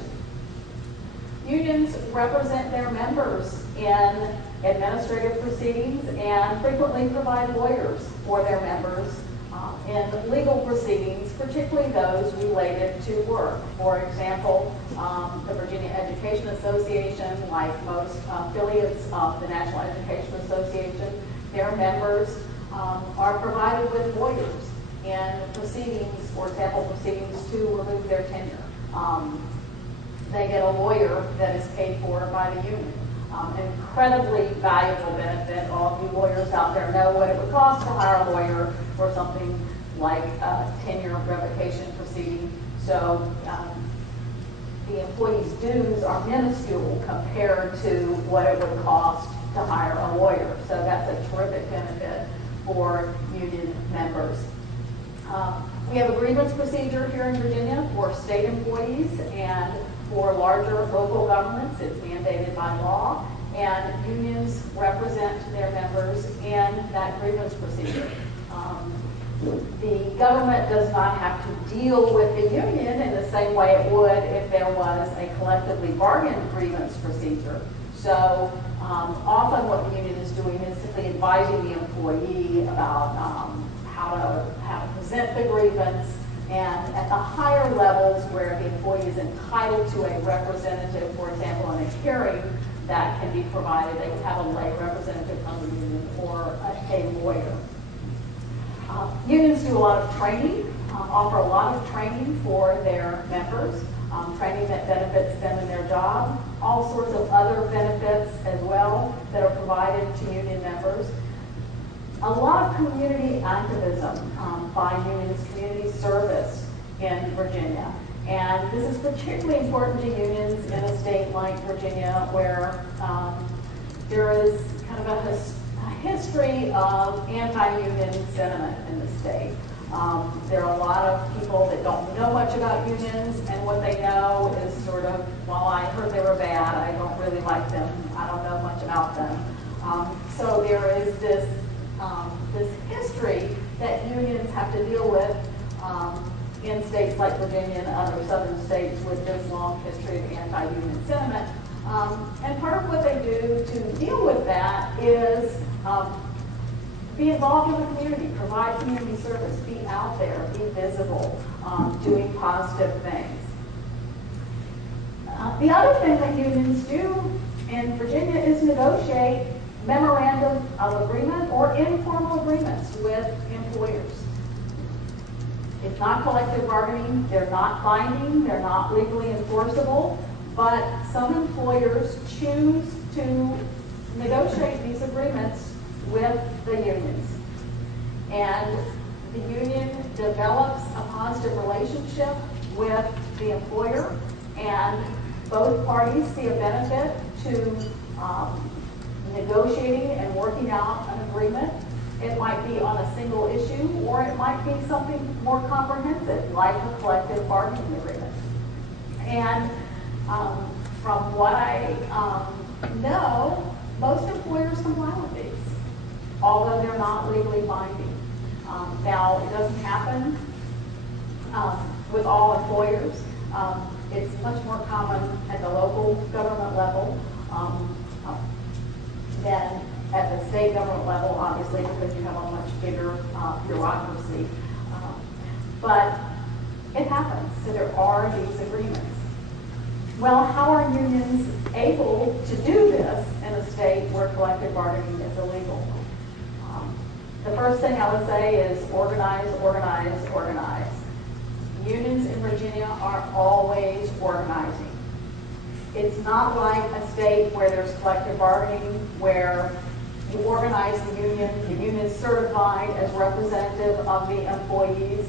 Unions represent their members in administrative proceedings and frequently provide lawyers for their members in legal proceedings, particularly those related to work. For example, the Virginia Education Association, like most affiliates of the National Education Association, their members are provided with lawyers in proceedings, for example, proceedings to remove their tenure. They get a lawyer that is paid for by the union. An incredibly valuable benefit. All of you lawyers out there know what it would cost to hire a lawyer for something like a tenure revocation proceeding. So the employee's dues are minuscule compared to what it would cost to hire a lawyer. So that's a terrific benefit for union members. We have a grievance procedure here in Virginia for state employees, and for larger local governments, it's mandated by law, and unions represent their members in that grievance procedure. The government does not have to deal with the union in the same way it would if there was a collectively bargained grievance procedure. So often what the union is doing is simply advising the employee about how to present the grievance, and at the higher levels where the employee is entitled to a representative, for example, in a hearing, that can be provided. They can have a lay representative from the union or a lawyer. Unions do a lot of training, offer a lot of training for their members, training that benefits them in their job, all sorts of other benefits as well that are provided to union members. A lot of community activism by unions, community service in Virginia. And this is particularly important to unions in a state like Virginia, where there is kind of a history of anti-union sentiment in the state. There are a lot of people that don't know much about unions, and what they know is sort of, well, I heard they were bad, I don't really like them, I don't know much about them. So there is this history that unions have to deal with in states like Virginia and other southern states with this long history of anti-union sentiment. And part of what they do to deal with that is be involved in the community, provide community service, be out there, be visible, doing positive things. The other thing that unions do in Virginia is negotiate memorandum of agreement or informal agreements with employers. It's not collective bargaining, they're not binding, they're not legally enforceable, but some employers choose to negotiate these agreements with the unions. And the union develops a positive relationship with the employer, and both parties see a benefit to negotiating and working out an agreement. It might be on a single issue, or it might be something more comprehensive, like a collective bargaining agreement. And from what I know, most employers comply with these, although they're not legally binding. Now, it doesn't happen with all employers. It's much more common at the local government level than at the state government level, obviously, because you have a much bigger bureaucracy. But it happens, so there are these agreements. Well, how are unions able to do this in a state where collective bargaining is illegal? The first thing I would say is organize, organize, organize. Unions in Virginia are always organizing. It's not like a state where there's collective bargaining, where you organize the union is certified as representative of the employees.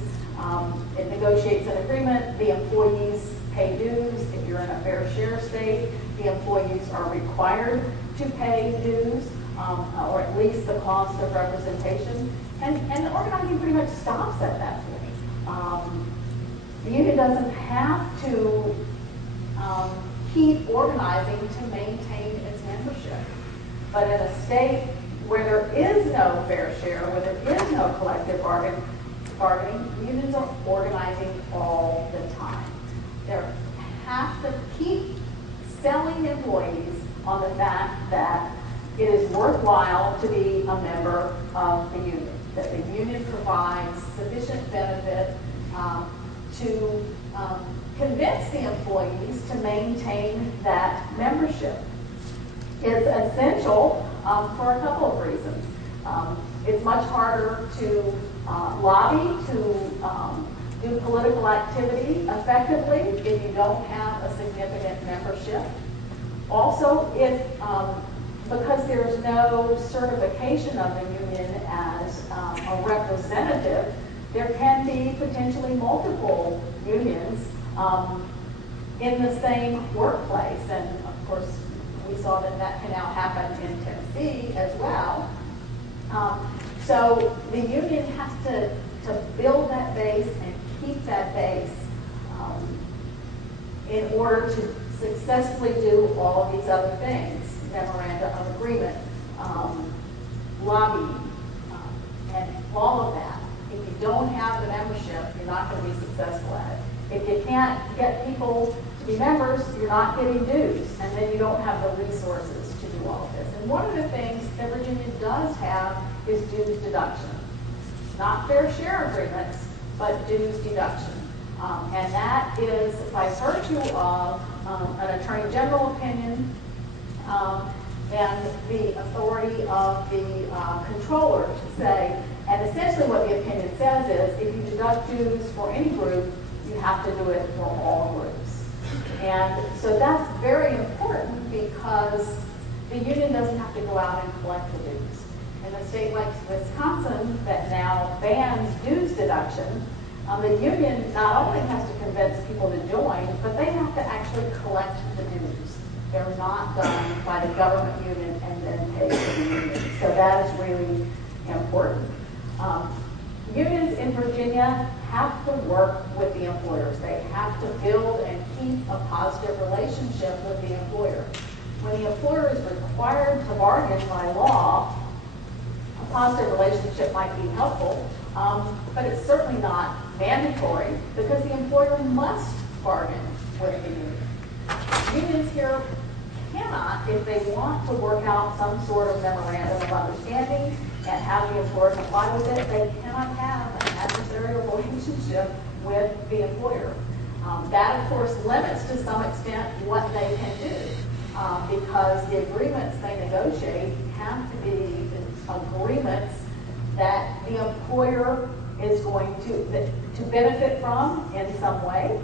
It negotiates an agreement, the employees pay dues. If you're in a fair share state, the employees are required to pay dues, or at least the cost of representation. And the organizing pretty much stops at that point. The union doesn't have to keep organizing to maintain its membership. But in a state where there is no fair share, where there is no collective bargaining, unions are organizing all the time. They have to keep selling employees on the fact that it is worthwhile to be a member of the union, that the union provides sufficient benefit to convince the employees to maintain that membership. It's essential for a couple of reasons. It's much harder to lobby, to do political activity effectively if you don't have a significant membership. Also, because there's no certification of the union as a representative, there can be potentially multiple unions in the same workplace. And of course, we saw that can now happen in Tennessee as well. So the union has to build that base and keep that base in order to successfully do all of these other things, memoranda of agreement, lobbying, and all of that. If you don't have the membership, you're not going to be successful at it. If you can't get people to be members, you're not getting dues, and then you don't have the resources to do all of this. And one of the things that Virginia does have is dues deduction. Not fair share agreements, but dues deduction. And that is by virtue of an Attorney General opinion and the authority of the controller to say, and essentially what the opinion says is, if you deduct dues for any group, you have to do it for all groups. And so that's very important because the union doesn't have to go out and collect the dues. In a state like Wisconsin that now bans dues deduction, the union not only has to convince people to join, but they have to actually collect the dues. They're not done by the government union and then paid to the union. So that is really important. Unions in Virginia have to work with the employers. They have to build and keep a positive relationship with the employer. When the employer is required to bargain by law, a positive relationship might be helpful, but it's certainly not mandatory because the employer must bargain with the union. Unions here cannot, if they want to work out some sort of memorandum of understanding and have the employer comply with it, they cannot have an adversarial relationship with the employer. That, of course, limits to some extent what they can do because the agreements they negotiate have to be agreements that the employer is going to benefit from in some way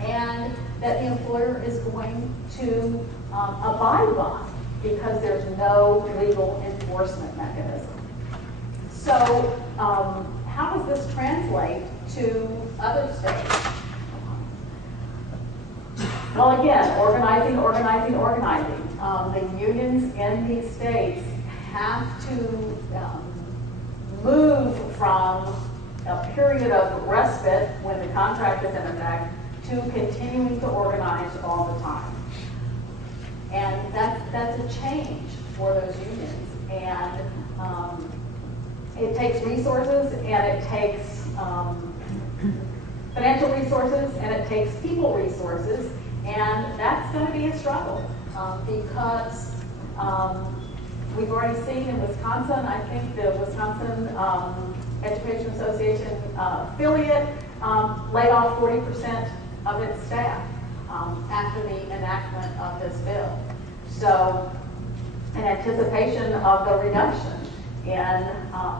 and that the employer is going to abide by because there's no legal enforcement mechanism. So how does this translate to other states? Well, again, organizing. The unions in these states have to move from a period of respite when the contract is in effect to continuing to organize all the time. And that's a change for those unions. And it takes resources, and it takes financial resources, and it takes people resources, and that's going to be a struggle because we've already seen in Wisconsin, I think the Wisconsin Education Association affiliate laid off 40% of its staff after the enactment of this bill. So in anticipation of the reduction in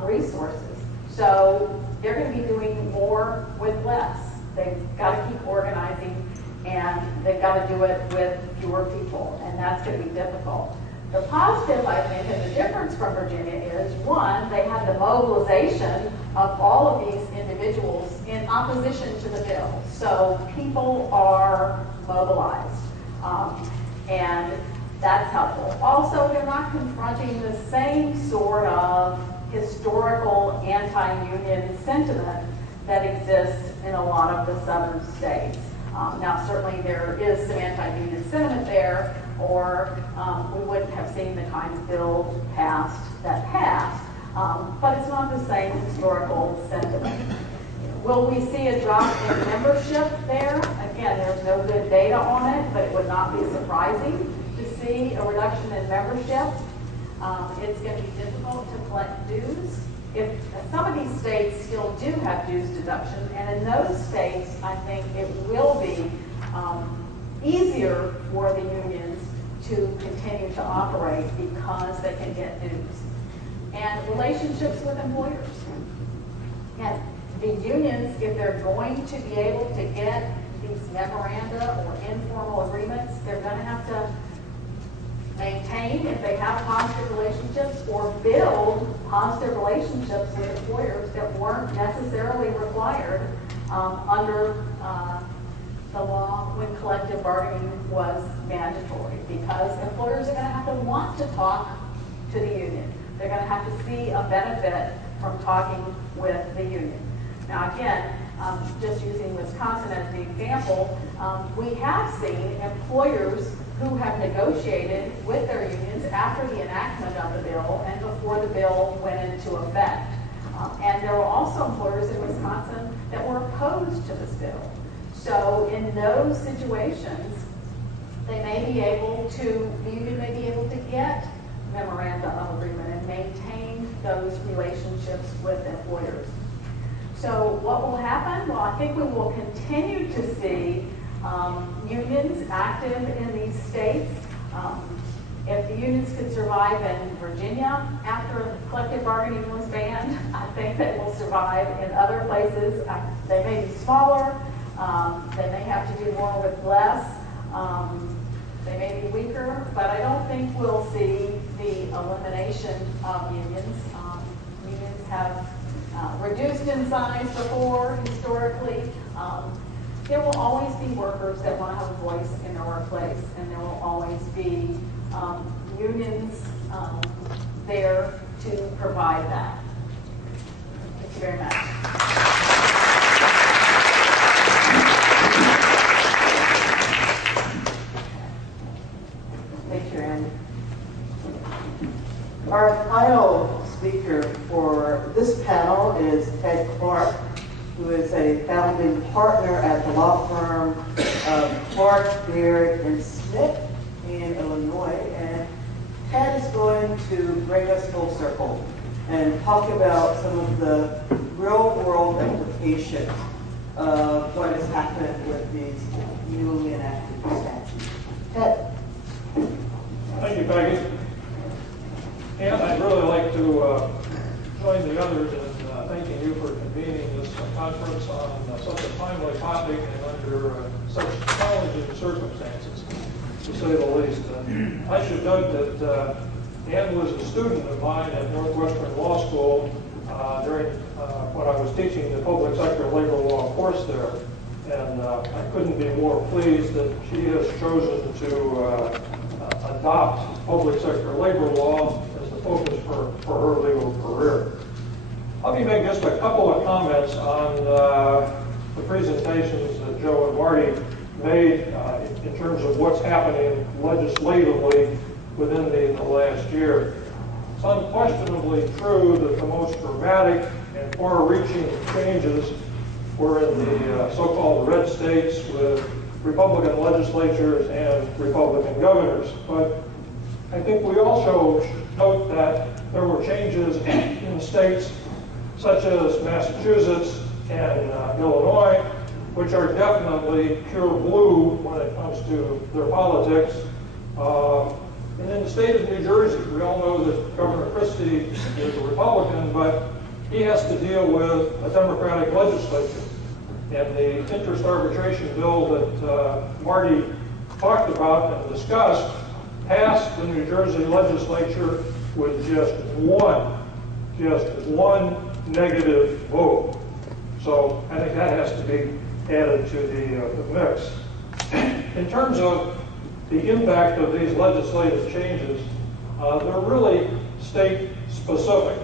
resources. So they're going to be doing more with less. They've got to keep organizing, and they've got to do it with fewer people, and that's going to be difficult. The positive, I think, and the difference from Virginia is, one, they have the mobilization of all of these individuals in opposition to the bill. So people are mobilized, and that's helpful. Also, they're not confronting the same sort of historical anti-union sentiment that exists in a lot of the southern states. Now, certainly there is some anti-union sentiment there, or we wouldn't have seen the kind of bill passed, but it's not the same historical sentiment. Will we see a drop in membership there? Again, there's no good data on it, but it would not be surprising to see a reduction in membership. It's going to be difficult to collect dues. If some of these states still do have dues deduction, and in those states, I think it will be easier for the unions to continue to operate because they can get dues. And relationships with employers. And the unions, if they're going to be able to get these memoranda or informal agreements, they're going to have to maintain, if they have positive relationships, or build positive relationships with employers that weren't necessarily required under the law when collective bargaining was mandatory, because employers are going to have to want to talk to the union. They're going to have to see a benefit from talking with the union. Now again, just using Wisconsin as the example, we have seen employers who have negotiated with their unions after the enactment of the bill and before the bill went into effect. And there were also employers in Wisconsin that were opposed to this bill. So in those situations, they may be able to, the union may be able to get memoranda of agreement and maintain those relationships with employers. So what will happen? Well, I think we will continue to see unions active in these states. If the unions could survive in Virginia after collective bargaining was banned, I think they will survive in other places. They may be smaller, they may have to do more with less, they may be weaker, but I don't think we'll see the elimination of unions. Unions have reduced in size before, historically. There will always be workers that want to have a voice in their workplace, and there will always be unions there to provide that. Thank you very much. Thank you, Ann. Our final speaker for this panel is Ted Clark, who is a founding partner at the law firm of Clark, Baird, and Smith in Illinois. And Ted is going to bring us full circle and talk about some of the real-world implications of what has happened with these newly enacted statutes. Ted. Thank you, Peggy. And I'd really like to join the others in thanking you for convening this conference on such a timely topic and under such challenging circumstances, to say the least. I should note that Ann was a student of mine at Northwestern Law School during when I was teaching the public sector labor law course there. And I couldn't be more pleased that she has chosen to adopt public sector labor law as the focus for her legal career. Let me make just a couple of comments on the presentations that Joe and Marty made in terms of what's happening legislatively within the last year. It's unquestionably true that the most dramatic and far-reaching changes were in the so-called red states with Republican legislatures and Republican governors. But I think we also should note that there were changes in states such as Massachusetts and Illinois, which are definitely pure blue when it comes to their politics. And in the state of New Jersey, we all know that Governor Christie is a Republican, but he has to deal with a Democratic legislature. And the interest arbitration bill that Marty talked about and discussed passed the New Jersey legislature with just one negative vote. So I think that has to be added to the mix. In terms of the impact of these legislative changes, they're really state specific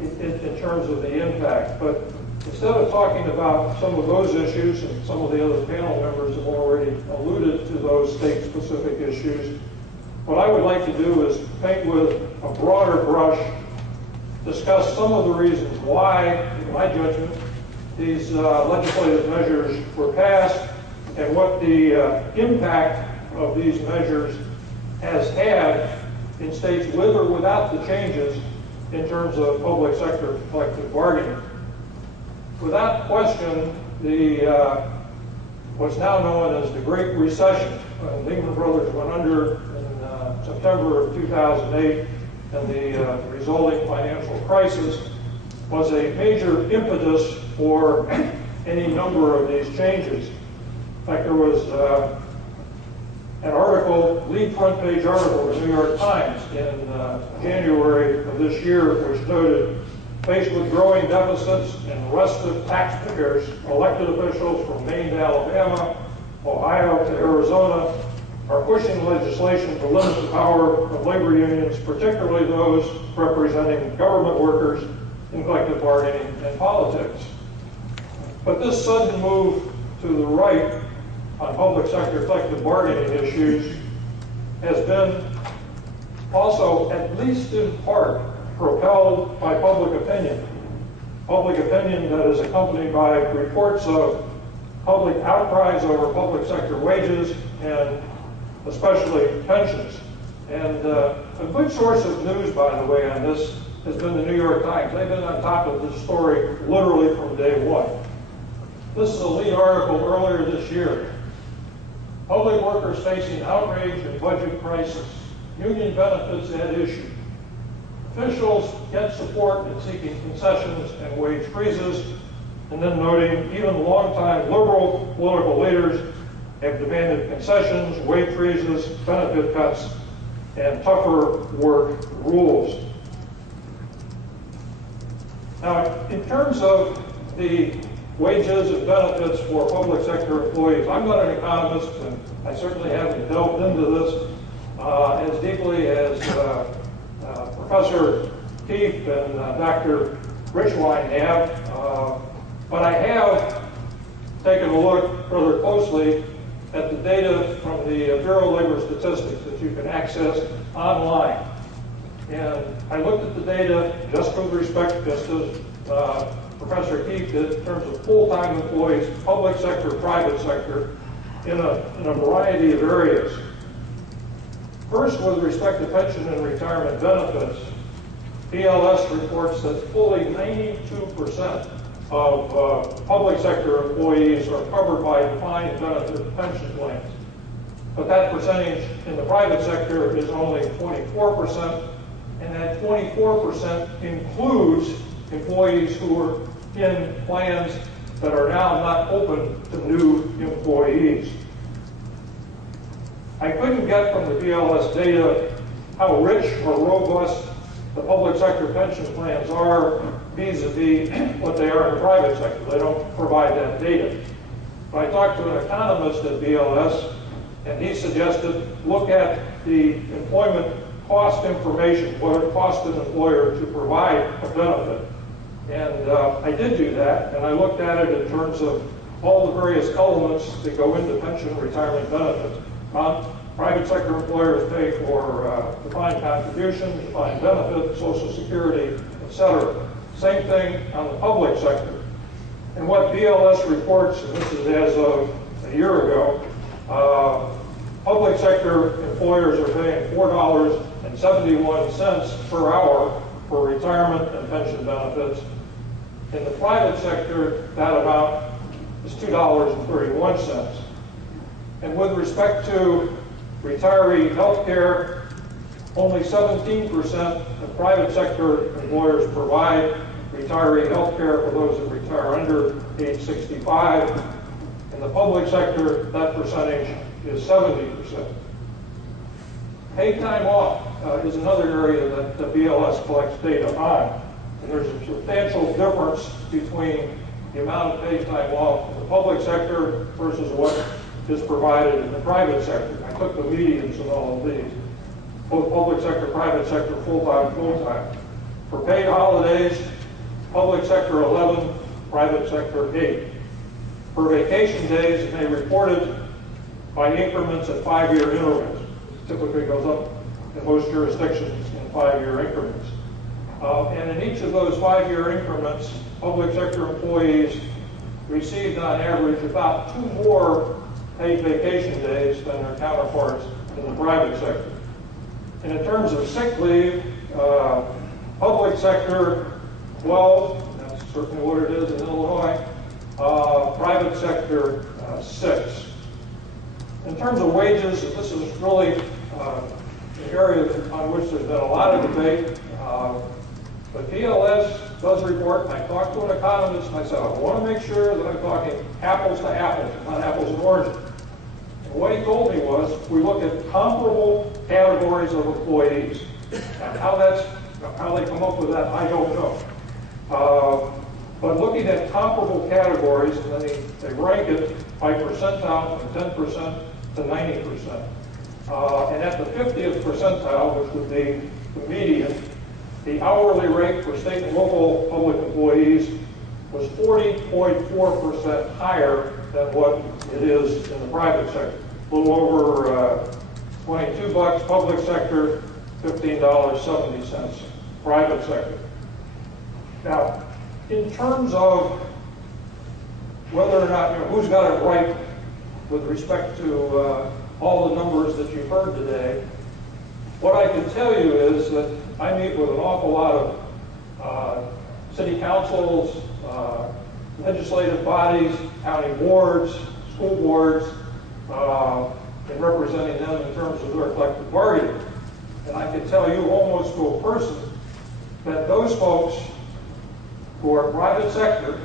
in terms of the impact. But instead of talking about some of those issues, and some of the other panel members have already alluded to those state-specific issues, what I would like to do is paint with a broader brush, discuss some of the reasons why, in my judgment, these legislative measures were passed, and what the impact of these measures has had in states with or without the changes in terms of public sector collective bargaining. Without question, what's now known as the Great Recession, when Lehman Brothers went under in September of 2008, and the resulting financial crisis was a major impetus for any number of these changes. In fact, there was an article, lead front page article in the New York Times in January of this year, which noted, faced with growing deficits and restive taxpayers, elected officials from Maine to Alabama, Ohio to Arizona, are pushing legislation to limit the power of labor unions, particularly those representing government workers in collective bargaining and politics. But this sudden move to the right on public sector collective bargaining issues has been also, at least in part, propelled by public opinion. Public opinion that is accompanied by reports of public outcries over public sector wages and especially pensions. And a good source of news, by the way, on this has been the New York Times. They've been on top of this story literally from day one. This is a lead article earlier this year. Public workers facing outrage and budget crisis. Union benefits at issue. Officials get support in seeking concessions and wage freezes, and then noting even longtime liberal political leaders have demanded concessions, wage freezes, benefit cuts, and tougher work rules. Now, in terms of the wages and benefits for public sector employees, I'm not an economist, and I certainly haven't delved into this as deeply as Professor Keefe and Dr. Richwine have, but I have taken a look further closely at the data from the Bureau of Labor Statistics that you can access online. And I looked at the data just with respect, just as Professor Keefe did, in terms of full-time employees, public sector, private sector, in a variety of areas. First, with respect to pension and retirement benefits, BLS reports that fully 92% of public sector employees are covered by defined benefit pension plans. But that percentage in the private sector is only 24%, and that 24% includes employees who are in plans that are now not open to new employees. I couldn't get from the BLS data how rich or robust the public sector pension plans are vis-a-vis what they are in the private sector. They don't provide that data. But I talked to an economist at BLS, and he suggested look at the employment cost information, what it costs an employer to provide a benefit. And I did do that, and I looked at it in terms of all the various elements that go into pension and retirement benefits. Private sector employers pay for defined contributions, defined benefits, Social Security, etc. Same thing on the public sector. And what BLS reports, and this is as of a year ago, public sector employers are paying $4.71 per hour for retirement and pension benefits. In the private sector, that amount is $2.31. And with respect to retiree health care, only 17% of private sector employers provide retiree health care for those that retire under age 65. In the public sector, that percentage is 70%. Paid time off is another area that the BLS collects data on. And there's a substantial difference between the amount of paid time off in the public sector versus what is provided in the private sector. I took the medians of all of these. Both public sector, private sector, full-time, full-time. For paid holidays, public sector 11, private sector 8. For vacation days, they reported by increments at 5-year intervals. It typically goes up in most jurisdictions in 5-year increments. And in each of those 5-year increments, public sector employees received on average about 2 more paid vacation days than their counterparts in the private sector. And in terms of sick leave, public sector 12, that's certainly what it is in Illinois, private sector 6. In terms of wages, this is really an area on which there's been a lot of debate. But BLS does report, and I talked to an economist myself. I want to make sure that I'm talking apples to apples, not apples and oranges. And what he told me was, we look at comparable categories of employees. And how they come up with that, I don't know. But looking at comparable categories, and then they rank it by percentile from 10% to 90%. And at the 50th percentile, which would be the median, the hourly rate for state and local public employees was 40.4% higher than what it is in the private sector. A little over $22 public sector, $15.70 private sector. Now, in terms of whether or not, who's got it right with respect to all the numbers that you've heard today, what I can tell you is that I meet with an awful lot of city councils, legislative bodies, county boards, school boards, and representing them in terms of their collective bargaining. And I can tell you almost to a person that those folks who are private sector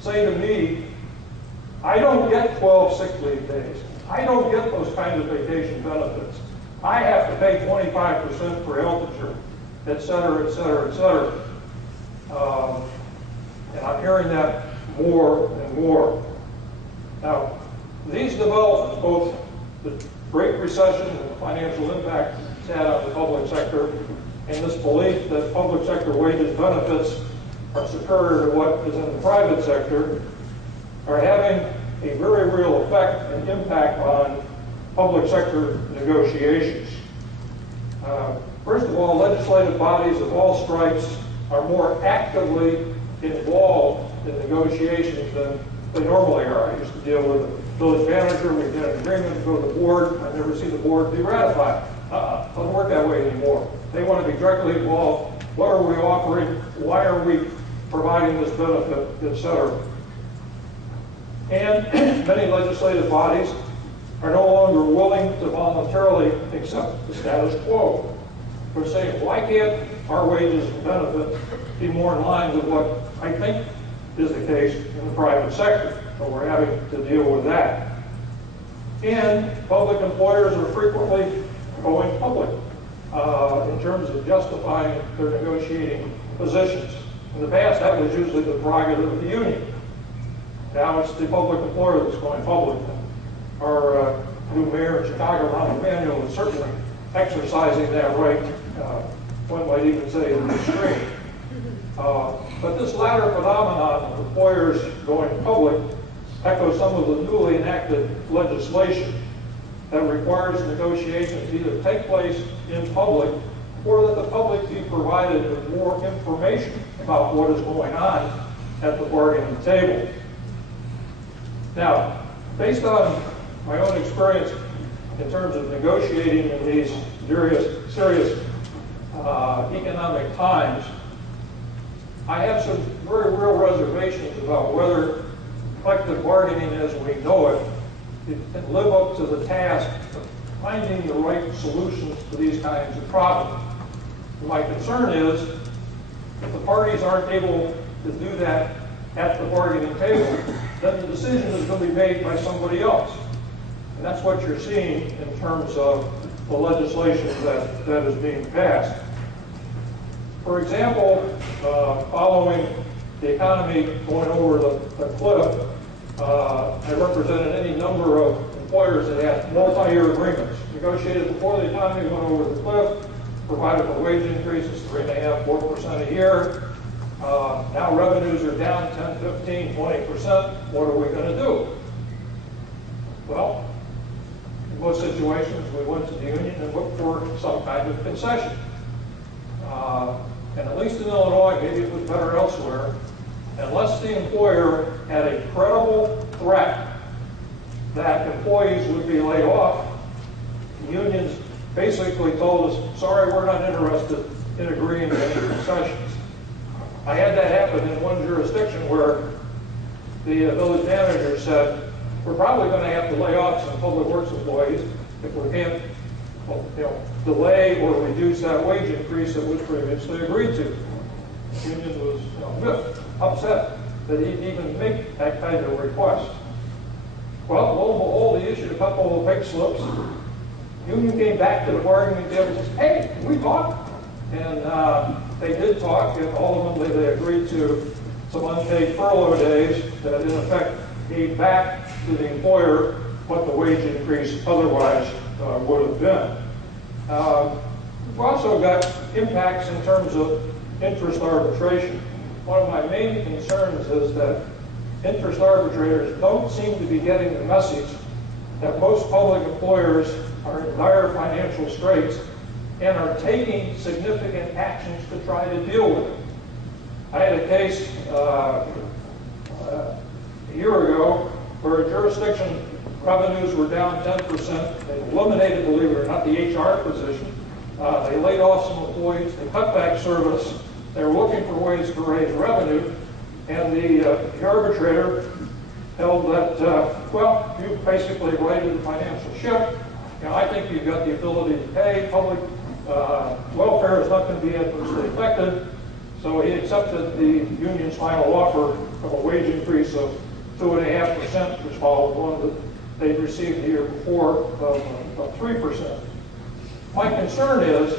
say to me, I don't get 12 sick leave days. I don't get those kinds of vacation benefits. I have to pay 25% for health insurance, et cetera, et cetera, et cetera. And I'm hearing that more and more. Now, these developments, both the Great Recession and the financial impact it's had on the public sector, and this belief that public sector wages benefits are superior to what is in the private sector, are having a very real effect and impact on public sector negotiations. First of all, legislative bodies of all stripes are more actively involved in negotiations than they normally are. I used to deal with a village manager, we get an agreement, go to the board, I never see the board be ratified. Doesn't work that way anymore. They want to be directly involved. What are we offering? Why are we providing this benefit, et cetera? And many legislative bodies are no longer willing to voluntarily accept the status quo. They're saying, why can't our wages and benefits be more in line with what I think is the case in the private sector? So we're having to deal with that. And public employers are frequently going public in terms of justifying their negotiating positions. In the past, that was usually the prerogative of the union. Now it's the public employer that's going public. Our new mayor in Chicago, Ron Emanuel, is certainly exercising that right. One might even say in the extreme. But this latter phenomenon of employers going public echoes some of the newly enacted legislation that requires negotiations either take place in public or that the public be provided with more information about what is going on at the bargaining table. Now, based on my own experience in terms of negotiating in these serious economic times, I have some very real reservations about whether collective bargaining as we know it can live up to the task of finding the right solutions to these kinds of problems. And my concern is if the parties aren't able to do that at the bargaining table, then the decision is going to be made by somebody else. And that's what you're seeing in terms of the legislation that is being passed. For example, following the economy going over the cliff, I represented any number of employers that had multi-year agreements, negotiated before the economy went over the cliff, provided for wage increases 3.5%, 4% a year. Now revenues are down 10, 15, 20%. What are we going to do? Well, in most situations, we went to the union and looked for some kind of concession. And at least in Illinois, maybe it was better elsewhere, unless the employer had a credible threat that employees would be laid off, the unions basically told us, sorry, we're not interested in agreeing to any concessions. I had that happen in one jurisdiction where the village manager said, we're probably going to have to lay off some public works employees if we can't delay or reduce that wage increase that was previously agreed to. The union was upset that he'd even make that kind of request. Well, lo and behold, he issued a couple of pink slips. The union came back to the bargaining table and said, hey, can we talk? And they did talk, and ultimately they agreed to some unpaid furlough days that in effect gave back to the employer what the wage increase otherwise would have been. We've also got impacts in terms of interest arbitration. One of my main concerns is that interest arbitrators don't seem to be getting the message that most public employers are in dire financial straits and are taking significant actions to try to deal with it. I had a case a year ago where a jurisdiction revenues were down 10%. They eliminated, believe it or not, the HR position. They laid off some employees. They cut back service. They were looking for ways to raise revenue. And the arbitrator held that, well, you basically righted the financial ship. You know, I think you've got the ability to pay. Public welfare is not going to be adversely affected. So he accepted the union's final offer of a wage increase of 2.5%, which followed one that they'd received the year before of 3%. My concern is,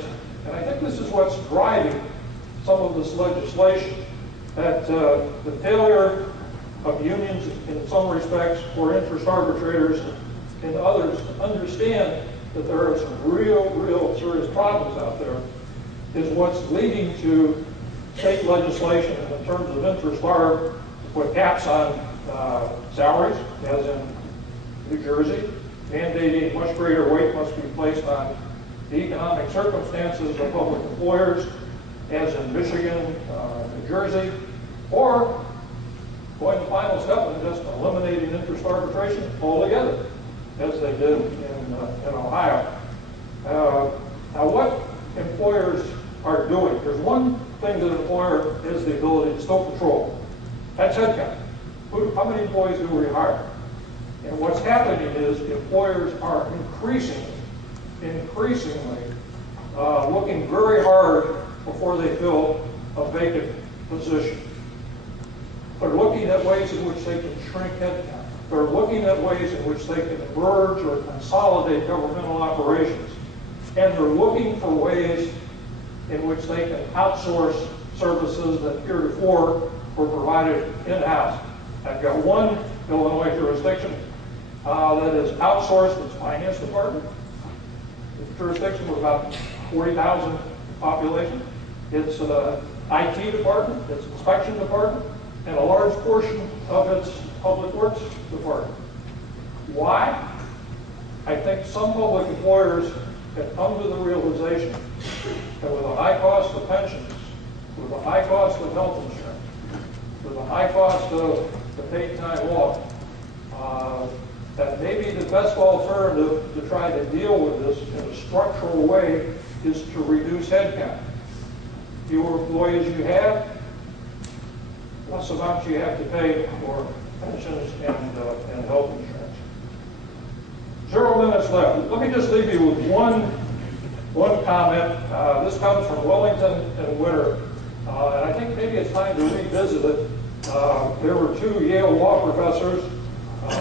and I think this is what's driving some of this legislation, that the failure of unions in some respects or interest arbitrators and others to understand that there are some real serious problems out there is what's leading to state legislation in terms of interest arb to put caps on salaries, as in New Jersey, mandating much greater weight must be placed on the economic circumstances of public employers, as in Michigan, New Jersey, or going the final step and just eliminating interest arbitration altogether, as they did in Ohio. Now, what employers are doing, there's one thing that an employer has the ability to still control. That's headcount. How many employees do we hire? And what's happening is the employers are increasingly looking very hard before they fill a vacant position. They're looking at ways in which they can shrink headcount. They're looking at ways in which they can merge or consolidate governmental operations. And they're looking for ways in which they can outsource services that heretofore were provided in-house. I've got one Illinois jurisdiction that is outsourced its finance department. The jurisdiction with about 40,000 population. Its IT department, its inspection department, and a large portion of its public works department. Why? I think some public employers have come to the realization that with a high cost of pensions, with a high cost of health insurance, with a high cost of the paid time off, that maybe the best alternative to try to deal with this in a structural way is to reduce headcount. Fewer employees you have, less amount you have to pay for pensions and health insurance. 0 minutes left. Let me just leave you with one comment. This comes from Wellington and Winter, and I think maybe it's time to revisit it. There were 2 Yale law professors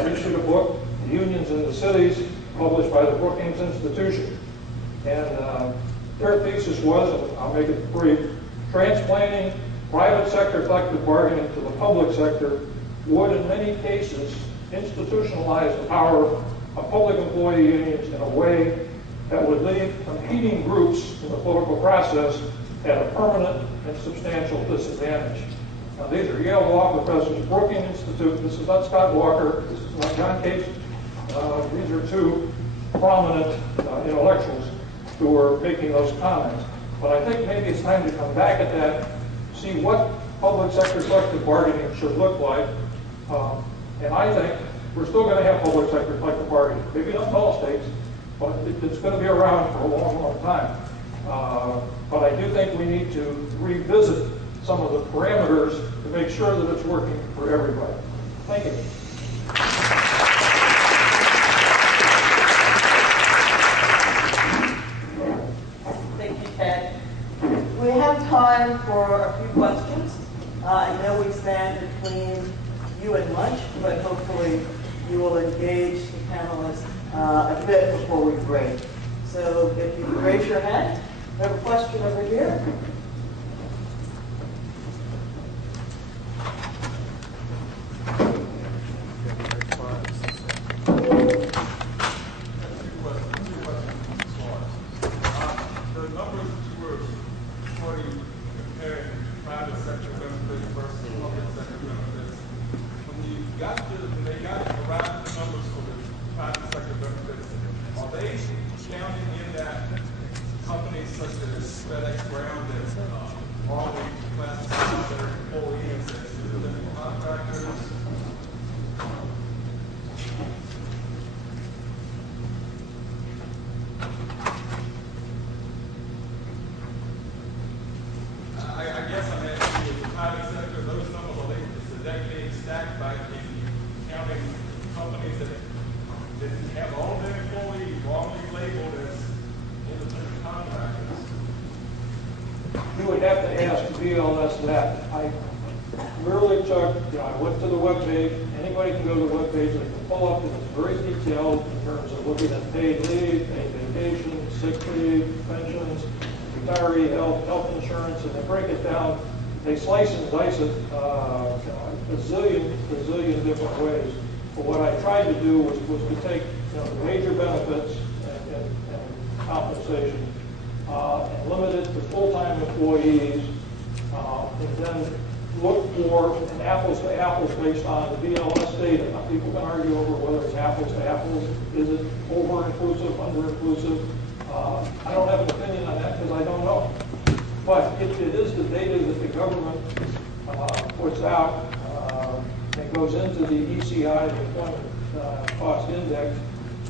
issued a book, Unions in the Cities, published by the Brookings Institution. And their thesis was, and I'll make it brief, transplanting private sector collective bargaining to the public sector would in many cases institutionalize the power of public employee unions in a way that would leave competing groups in the political process at a permanent and substantial disadvantage. Now, these are Yale law professors, Brookings Institute. This is not Scott Walker. This is not John Cates. These are 2 prominent intellectuals who are making those comments. But I think maybe it's time to come back at that, see what public sector collective bargaining should look like. And I think we're still going to have public sector collective bargaining. Maybe not in all states, but it's going to be around for a long time. But I do think we need to revisit some of the parameters to make sure that it's working for everybody. Thank you. Thank you, Ted. We have time for a few questions. I know we stand between you and lunch, but hopefully you will engage the panelists a bit before we break. So if you can raise your hand. We have a question over here. BLS that. I literally took, I went to the webpage. Anybody can go to the webpage. They can pull up, and it's very detailed in terms of looking at paid leave, paid vacation, sick leave, pensions, retiree health insurance, and they break it down. They slice and dice it a zillion different ways. But what I tried to do was to take the major benefits and compensation and limit it to full-time employees, and then look for an apples to apples based on the BLS data. Now, people can argue over whether it's apples to apples. Is it over-inclusive, under-inclusive? I don't have an opinion on that because I don't know. But if it is the data that the government puts out and goes into the ECI, the Employment Cost Index,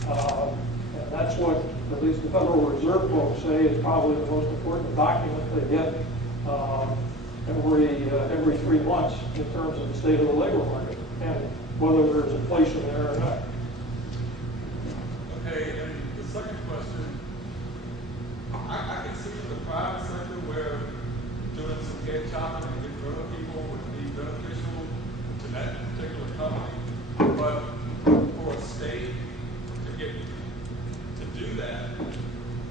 and that's what at least the Federal Reserve folks say is probably the most important document they get every 3 months in terms of the state of the labor market and whether there's inflation there or not. Okay, and the second question, I can see in the private sector where doing some head chopping and getting rid of people would be beneficial to that particular company, but for a state to do that,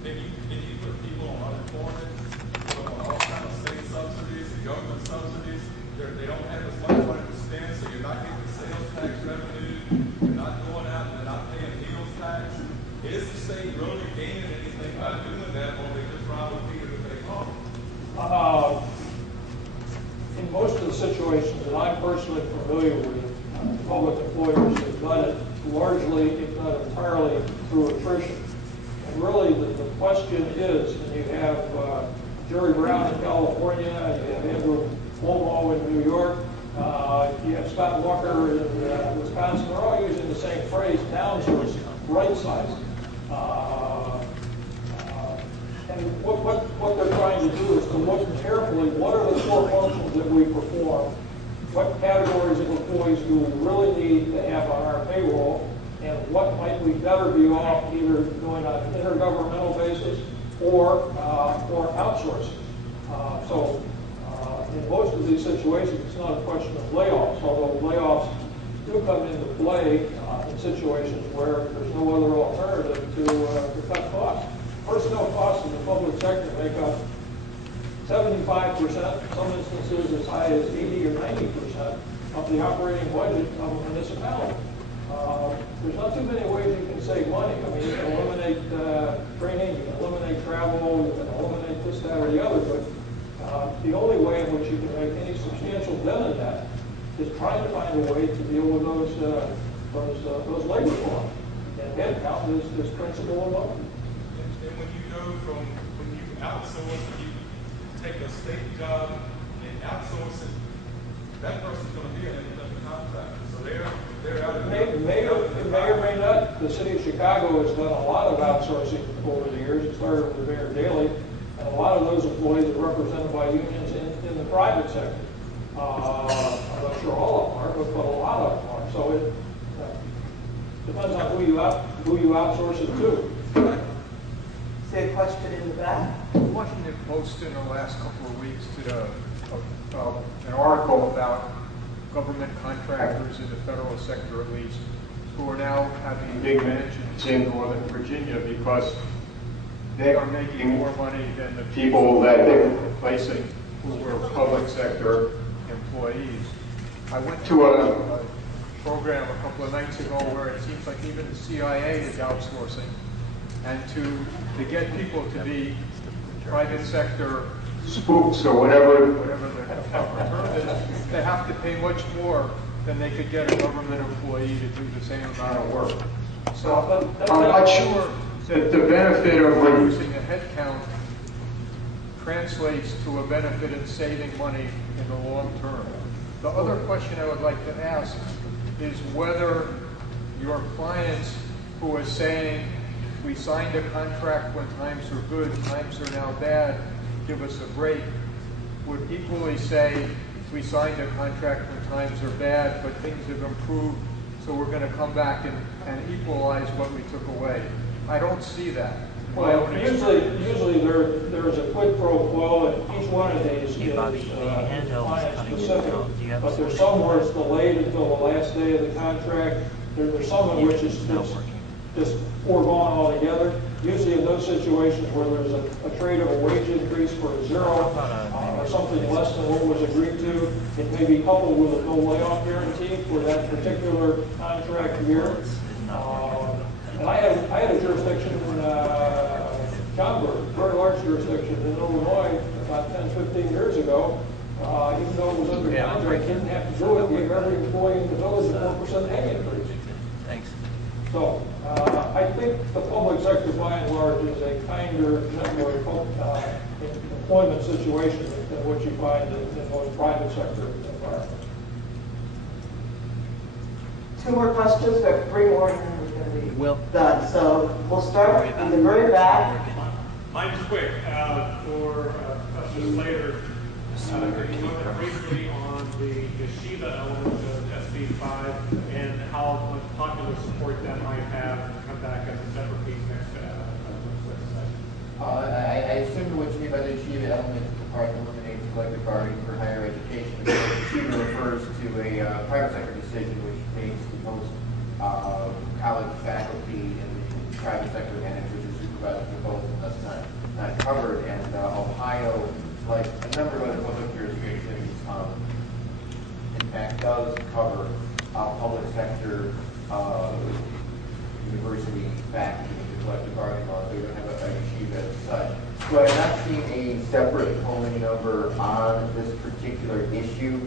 then you put people on unemployment, put them on all kinds of state subsidies, the government subsidies. They don't have as much money to spend, so you're not getting the sales tax revenue, you're not going out and they're not paying meals tax. Is the state really gaining anything by doing that, or they just rob Peter to pay Paul? In most of the situations that I'm personally familiar with, public employers have done it largely, if not entirely, through attrition. And really, the question is, and you have Jerry Brown in California, you have Andrew Cuomo in New York, you have Scott Walker in Wisconsin. They're all using the same phrase, downsizing, right-sizing. And what they're trying to do is to look carefully, what are the core functions that we perform, what categories of employees do we really need to have on our payroll, and what might we better be off either doing on an intergovernmental basis or outsourcing. So in most of these situations, it's not a question of layoffs, although layoffs do come into play in situations where there's no other alternative to cut costs. Personnel costs in the public sector make up 75%, in some instances as high as 80 or 90% of the operating budget of a municipality. There's not too many ways you can save money. I mean, you can eliminate training, you can eliminate travel, you can eliminate this, that, or the other, but the only way in which you can make any substantial dent in that is trying to find a way to deal with those labor costs. And headcount is principle among them. And when you go from, when you outsource, you take a state job and outsource it, that person's going to be an independent contractor. So they're out of It may or may not. The city of Chicago has done a lot of outsourcing over the years. It started with Mayor Daley, and a lot of those employees are represented by unions in the private sector. I'm not sure all of them are, but a lot of them are. So it depends on who you outsource it to. Say a question in the back. Washington Post in the last couple of weeks did an article about government contractors in the federal sector, at least, who are now having big mansions in Northern Virginia because they are making more money than the people that they were replacing who were public sector employees. I went to a program a couple of nights ago where it seems like even the CIA is outsourcing, and to get people to be private sector spooks or whatever the term is, they have to pay much more than they could get a government employee to do the same amount of work. So I'm not sure that the benefit of reducing the headcount translates to a benefit in saving money in the long term. The other question I would like to ask is whether your clients who are saying, we signed a contract when times were good, times are now bad, give us a break, would equally say, we signed a contract when times are bad, but things have improved, so we're going to come back and equalize what we took away. I don't see that. Well, usually there's a quid quid pro quo, and each one of these is client specific. But there's some where it's delayed until the last day of the contract. There's some in which it's just foregone altogether. Usually in those situations where there's a trade of a wage increase for a zero or something less than what was agreed to, it may be coupled with a no layoff guarantee for that particular contract year. And I had a jurisdiction in Johnburg, very large jurisdiction in Illinois about 10, 15 years ago. Even though it was under contract, didn't have to do it, gave every employee in the village a 4% pay increase. Thanks. So I think the public sector, by and large, is a kinder, gentler employment situation than what you find in most private sector environments. 2 more questions, we have 3 more, and then we're going to be done. So we'll start in the very back. Mine's quick. For Professor Slater, could you comment briefly on the yeshiva element of SB 5 and how much popular support that might have come back as a separate piece next session? I assume what you mean by the yeshiva element is the part that eliminates collective bargaining for higher education. Yeshiva refers to a private sector decision which makes the most college faculty in the private sector managers or supervisors of both, and that's not covered. And Ohio, like a number of other public jurisdictions, in fact does cover public sector university faculty in the collective bargaining law, so we don't have a yeshiva as such. So I've not seen a separate polling number on this particular issue.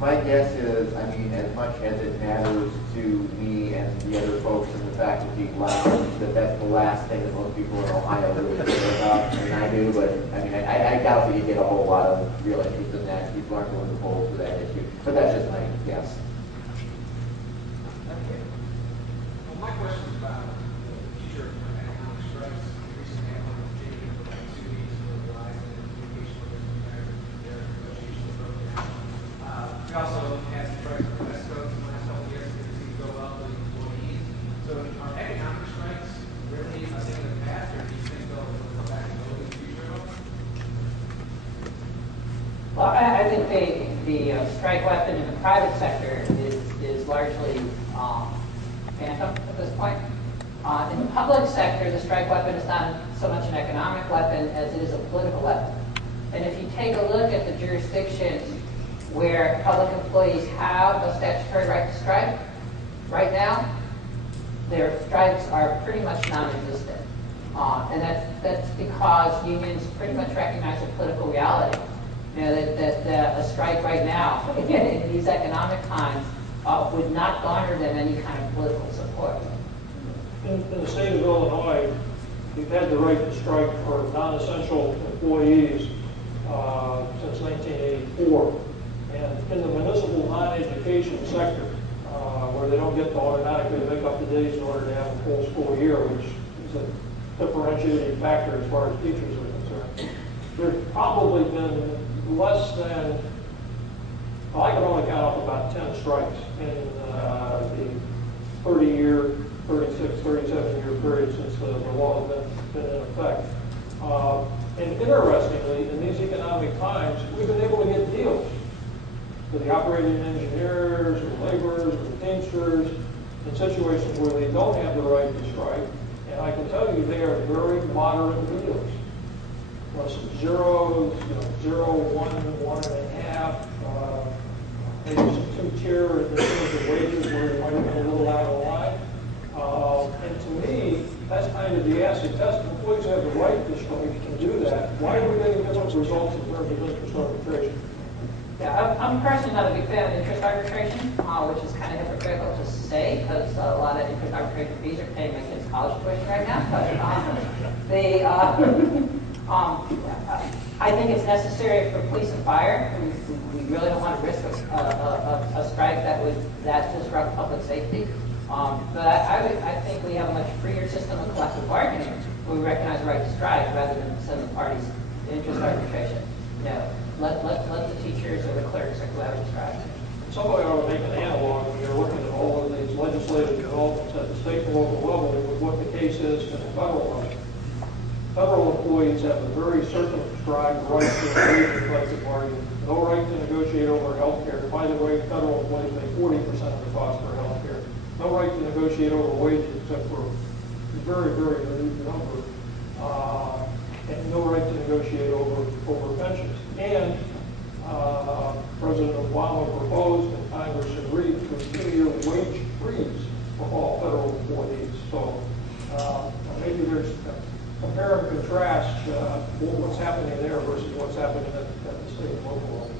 My guess is, I mean, as much as it matters to me and the other folks in the faculty lounge, that's the last thing that most people in Ohio really care about, and I do, but I mean, I doubt that you get a whole lot of real interest in that. People aren't going to poll for that issue. But that's just my guess. Well, my question is about the future of economic strikes. Recently, I went to Virginia for like 2 weeks with the rise in communication with their negotiations broke down. We also had some strikes on the West Coast in the last couple of years that seem to go well with employees. So are economic strikes really a thing of the past, or do you think they'll come back and go in the future at all? Well, I think the strike weapon in the private sector is largely phantom at this point. In the public sector, the strike weapon is not so much an economic weapon as it is a political weapon. And if you take a look at the jurisdictions where public employees have a statutory right to strike, right now, their strikes are pretty much non-existent. And that's because unions pretty much recognize a political reality. You know, that a strike right now, in these economic times, would not garner them any kind of political support. In the state of Illinois, we've had the right to strike for non-essential employees since 1984. And in the municipal non-education sector, where they don't get to automatically make up the days in order to have a full school year, which is a differentiating factor as far as teachers are concerned, there's probably been less than, well, I can only count up about 10 strikes in the 30-year, 36, 37-year period since the law has been in effect. And interestingly, in these economic times, we've been able to get deals for the operating engineers, or laborers, or teamsters, in situations where they don't have the right to strike. And I can tell you they are very moderate deals. Some zeros, 0, 1, 1.5, maybe some 2-tier in terms of wages where you might have been a little out of line. And to me, that's kind of the acid test. Employees have the right to strike, can do that. Why are we getting different results in terms of interest arbitration? Yeah, I'm personally not a big fan of interest arbitration, which is kind of hypocritical to say because a lot of interest arbitration fees are paying my kids' college tuition right now. But I think it's necessary for police and fire. We really don't want to risk a strike that would disrupt public safety. But I think we have a much freer system of collective bargaining where we recognize the right to strike rather than send the parties to interest arbitration. Let the teachers or the clerks or whoever strike. Somebody ought to make an analog when you're looking at all of these legislative developments at the state and local level with what the case is in the federal level. federal employees have a very circumscribed right to engage in collective bargaining. No right to negotiate over health care. By the way, federal employees pay 40% of the cost for health care. No right to negotiate over wages except for a very, very limited number. And no right to negotiate over pensions. And President Obama proposed and Congress agreed to a 2-year wage freeze for all federal employees. So maybe there's compare and contrast what's happening there versus what's happening at the state and local level.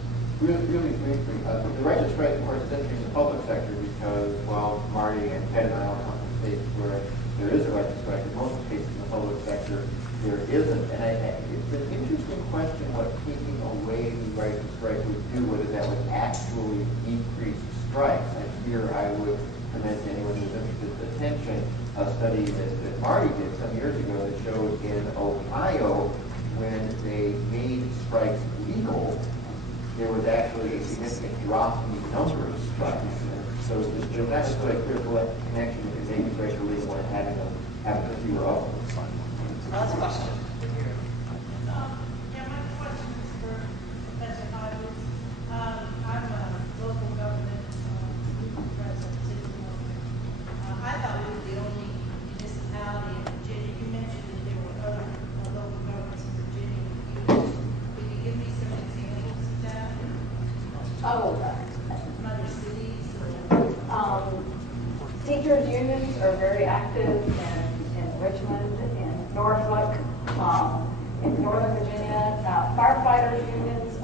Really briefly, the right to strike, of course, is entering the public sector because while Marty and Ted and I all come from states where there is a right to strike, in most cases in the public sector there isn't. And it's an interesting question what taking away the right to strike would do, whether that would actually decrease strikes. And here I would commend to anyone who's interested in attention a study that Marty did some years ago that showed in Ohio when they made strikes legal, there was actually a significant drop in the number of strikes. And so there's not necessarily a critical connection between making strikes illegal and having fewer of them. Last question. Yeah, my question is for Professor Hodges. I'm a local government president. I thought we were the only municipality in Virginia. You mentioned that there were other local governments in Virginia. Could you give me some examples of that? Some other cities? Teachers' unions are very active in Richmond, in Norfolk, in Northern Virginia. Firefighters' unions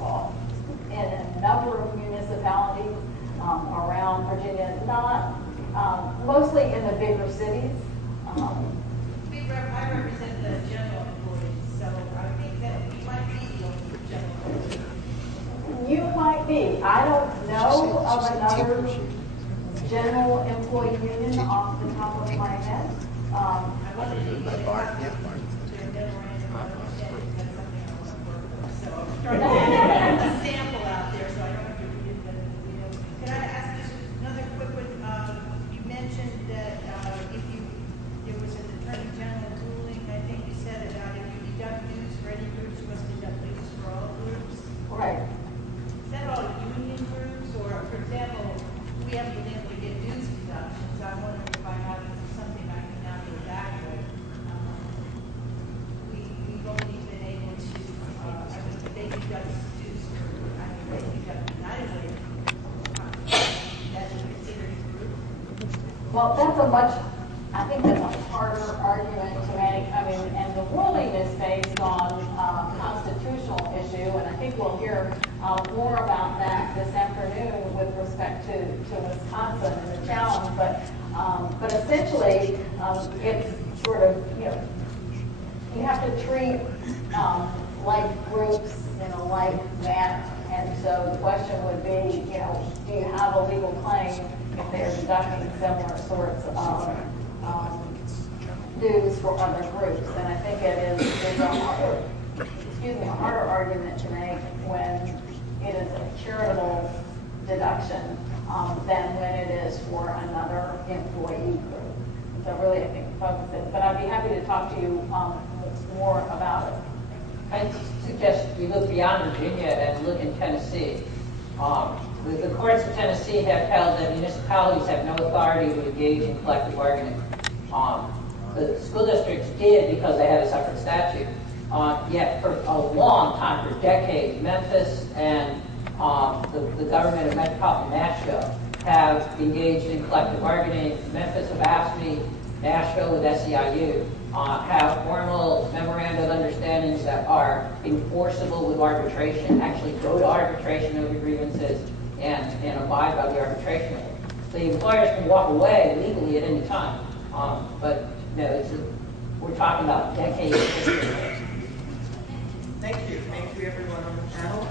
in a number of municipalities around Virginia, not mostly in the bigger cities. I represent the general employees, so I think that we might be the only general employees. You might be. I don't know of another general employee union off the top of my head. I wanted to get a copy of their memorandum of understanding. That's something I want to work with. So I'm trying to get a sample out there so I don't have to read it. Can I ask just another quick one? You mentioned that there was an attorney general ruling, I think you said about if you deduct dues for any groups, you must deduct dues for all groups. Right. Is that all union groups, or for example, we haven't been able to get dues deductions? I wonder if I have something I can now go back with. We've only been able to, they deduct dues for, they deduct United Way. That's considered a group. Well, I think that's a harder argument to make. I mean, and the ruling is based on constitutional issue, and I think we'll hear more about that this afternoon with respect to Wisconsin and the challenge. But essentially, it's sort of, you have to treat like groups in a like manner. And so the question would be, do you have a legal claim if they're deducting similar sorts of dues for other groups? And I think it is a harder argument to make when it is a charitable deduction than when it is for another employee group. So really, I think focus it. But I'd be happy to talk to you more about it. I suggest we look beyond Virginia and look in Tennessee. The courts of Tennessee have held that municipalities have no authority to engage in collective bargaining. The school districts did because they had a separate statute. Yet for a long time, for decades, Memphis and the government of Metropolitan Nashville have engaged in collective bargaining. Memphis with AFSCME, Nashville with SEIU have formal memoranda of understandings that are enforceable with arbitration, actually go to arbitration over grievances and abide by the arbitration rule. The employers can walk away legally at any time, but we're talking about decades of history. Thank you. Thank you, everyone on the panel.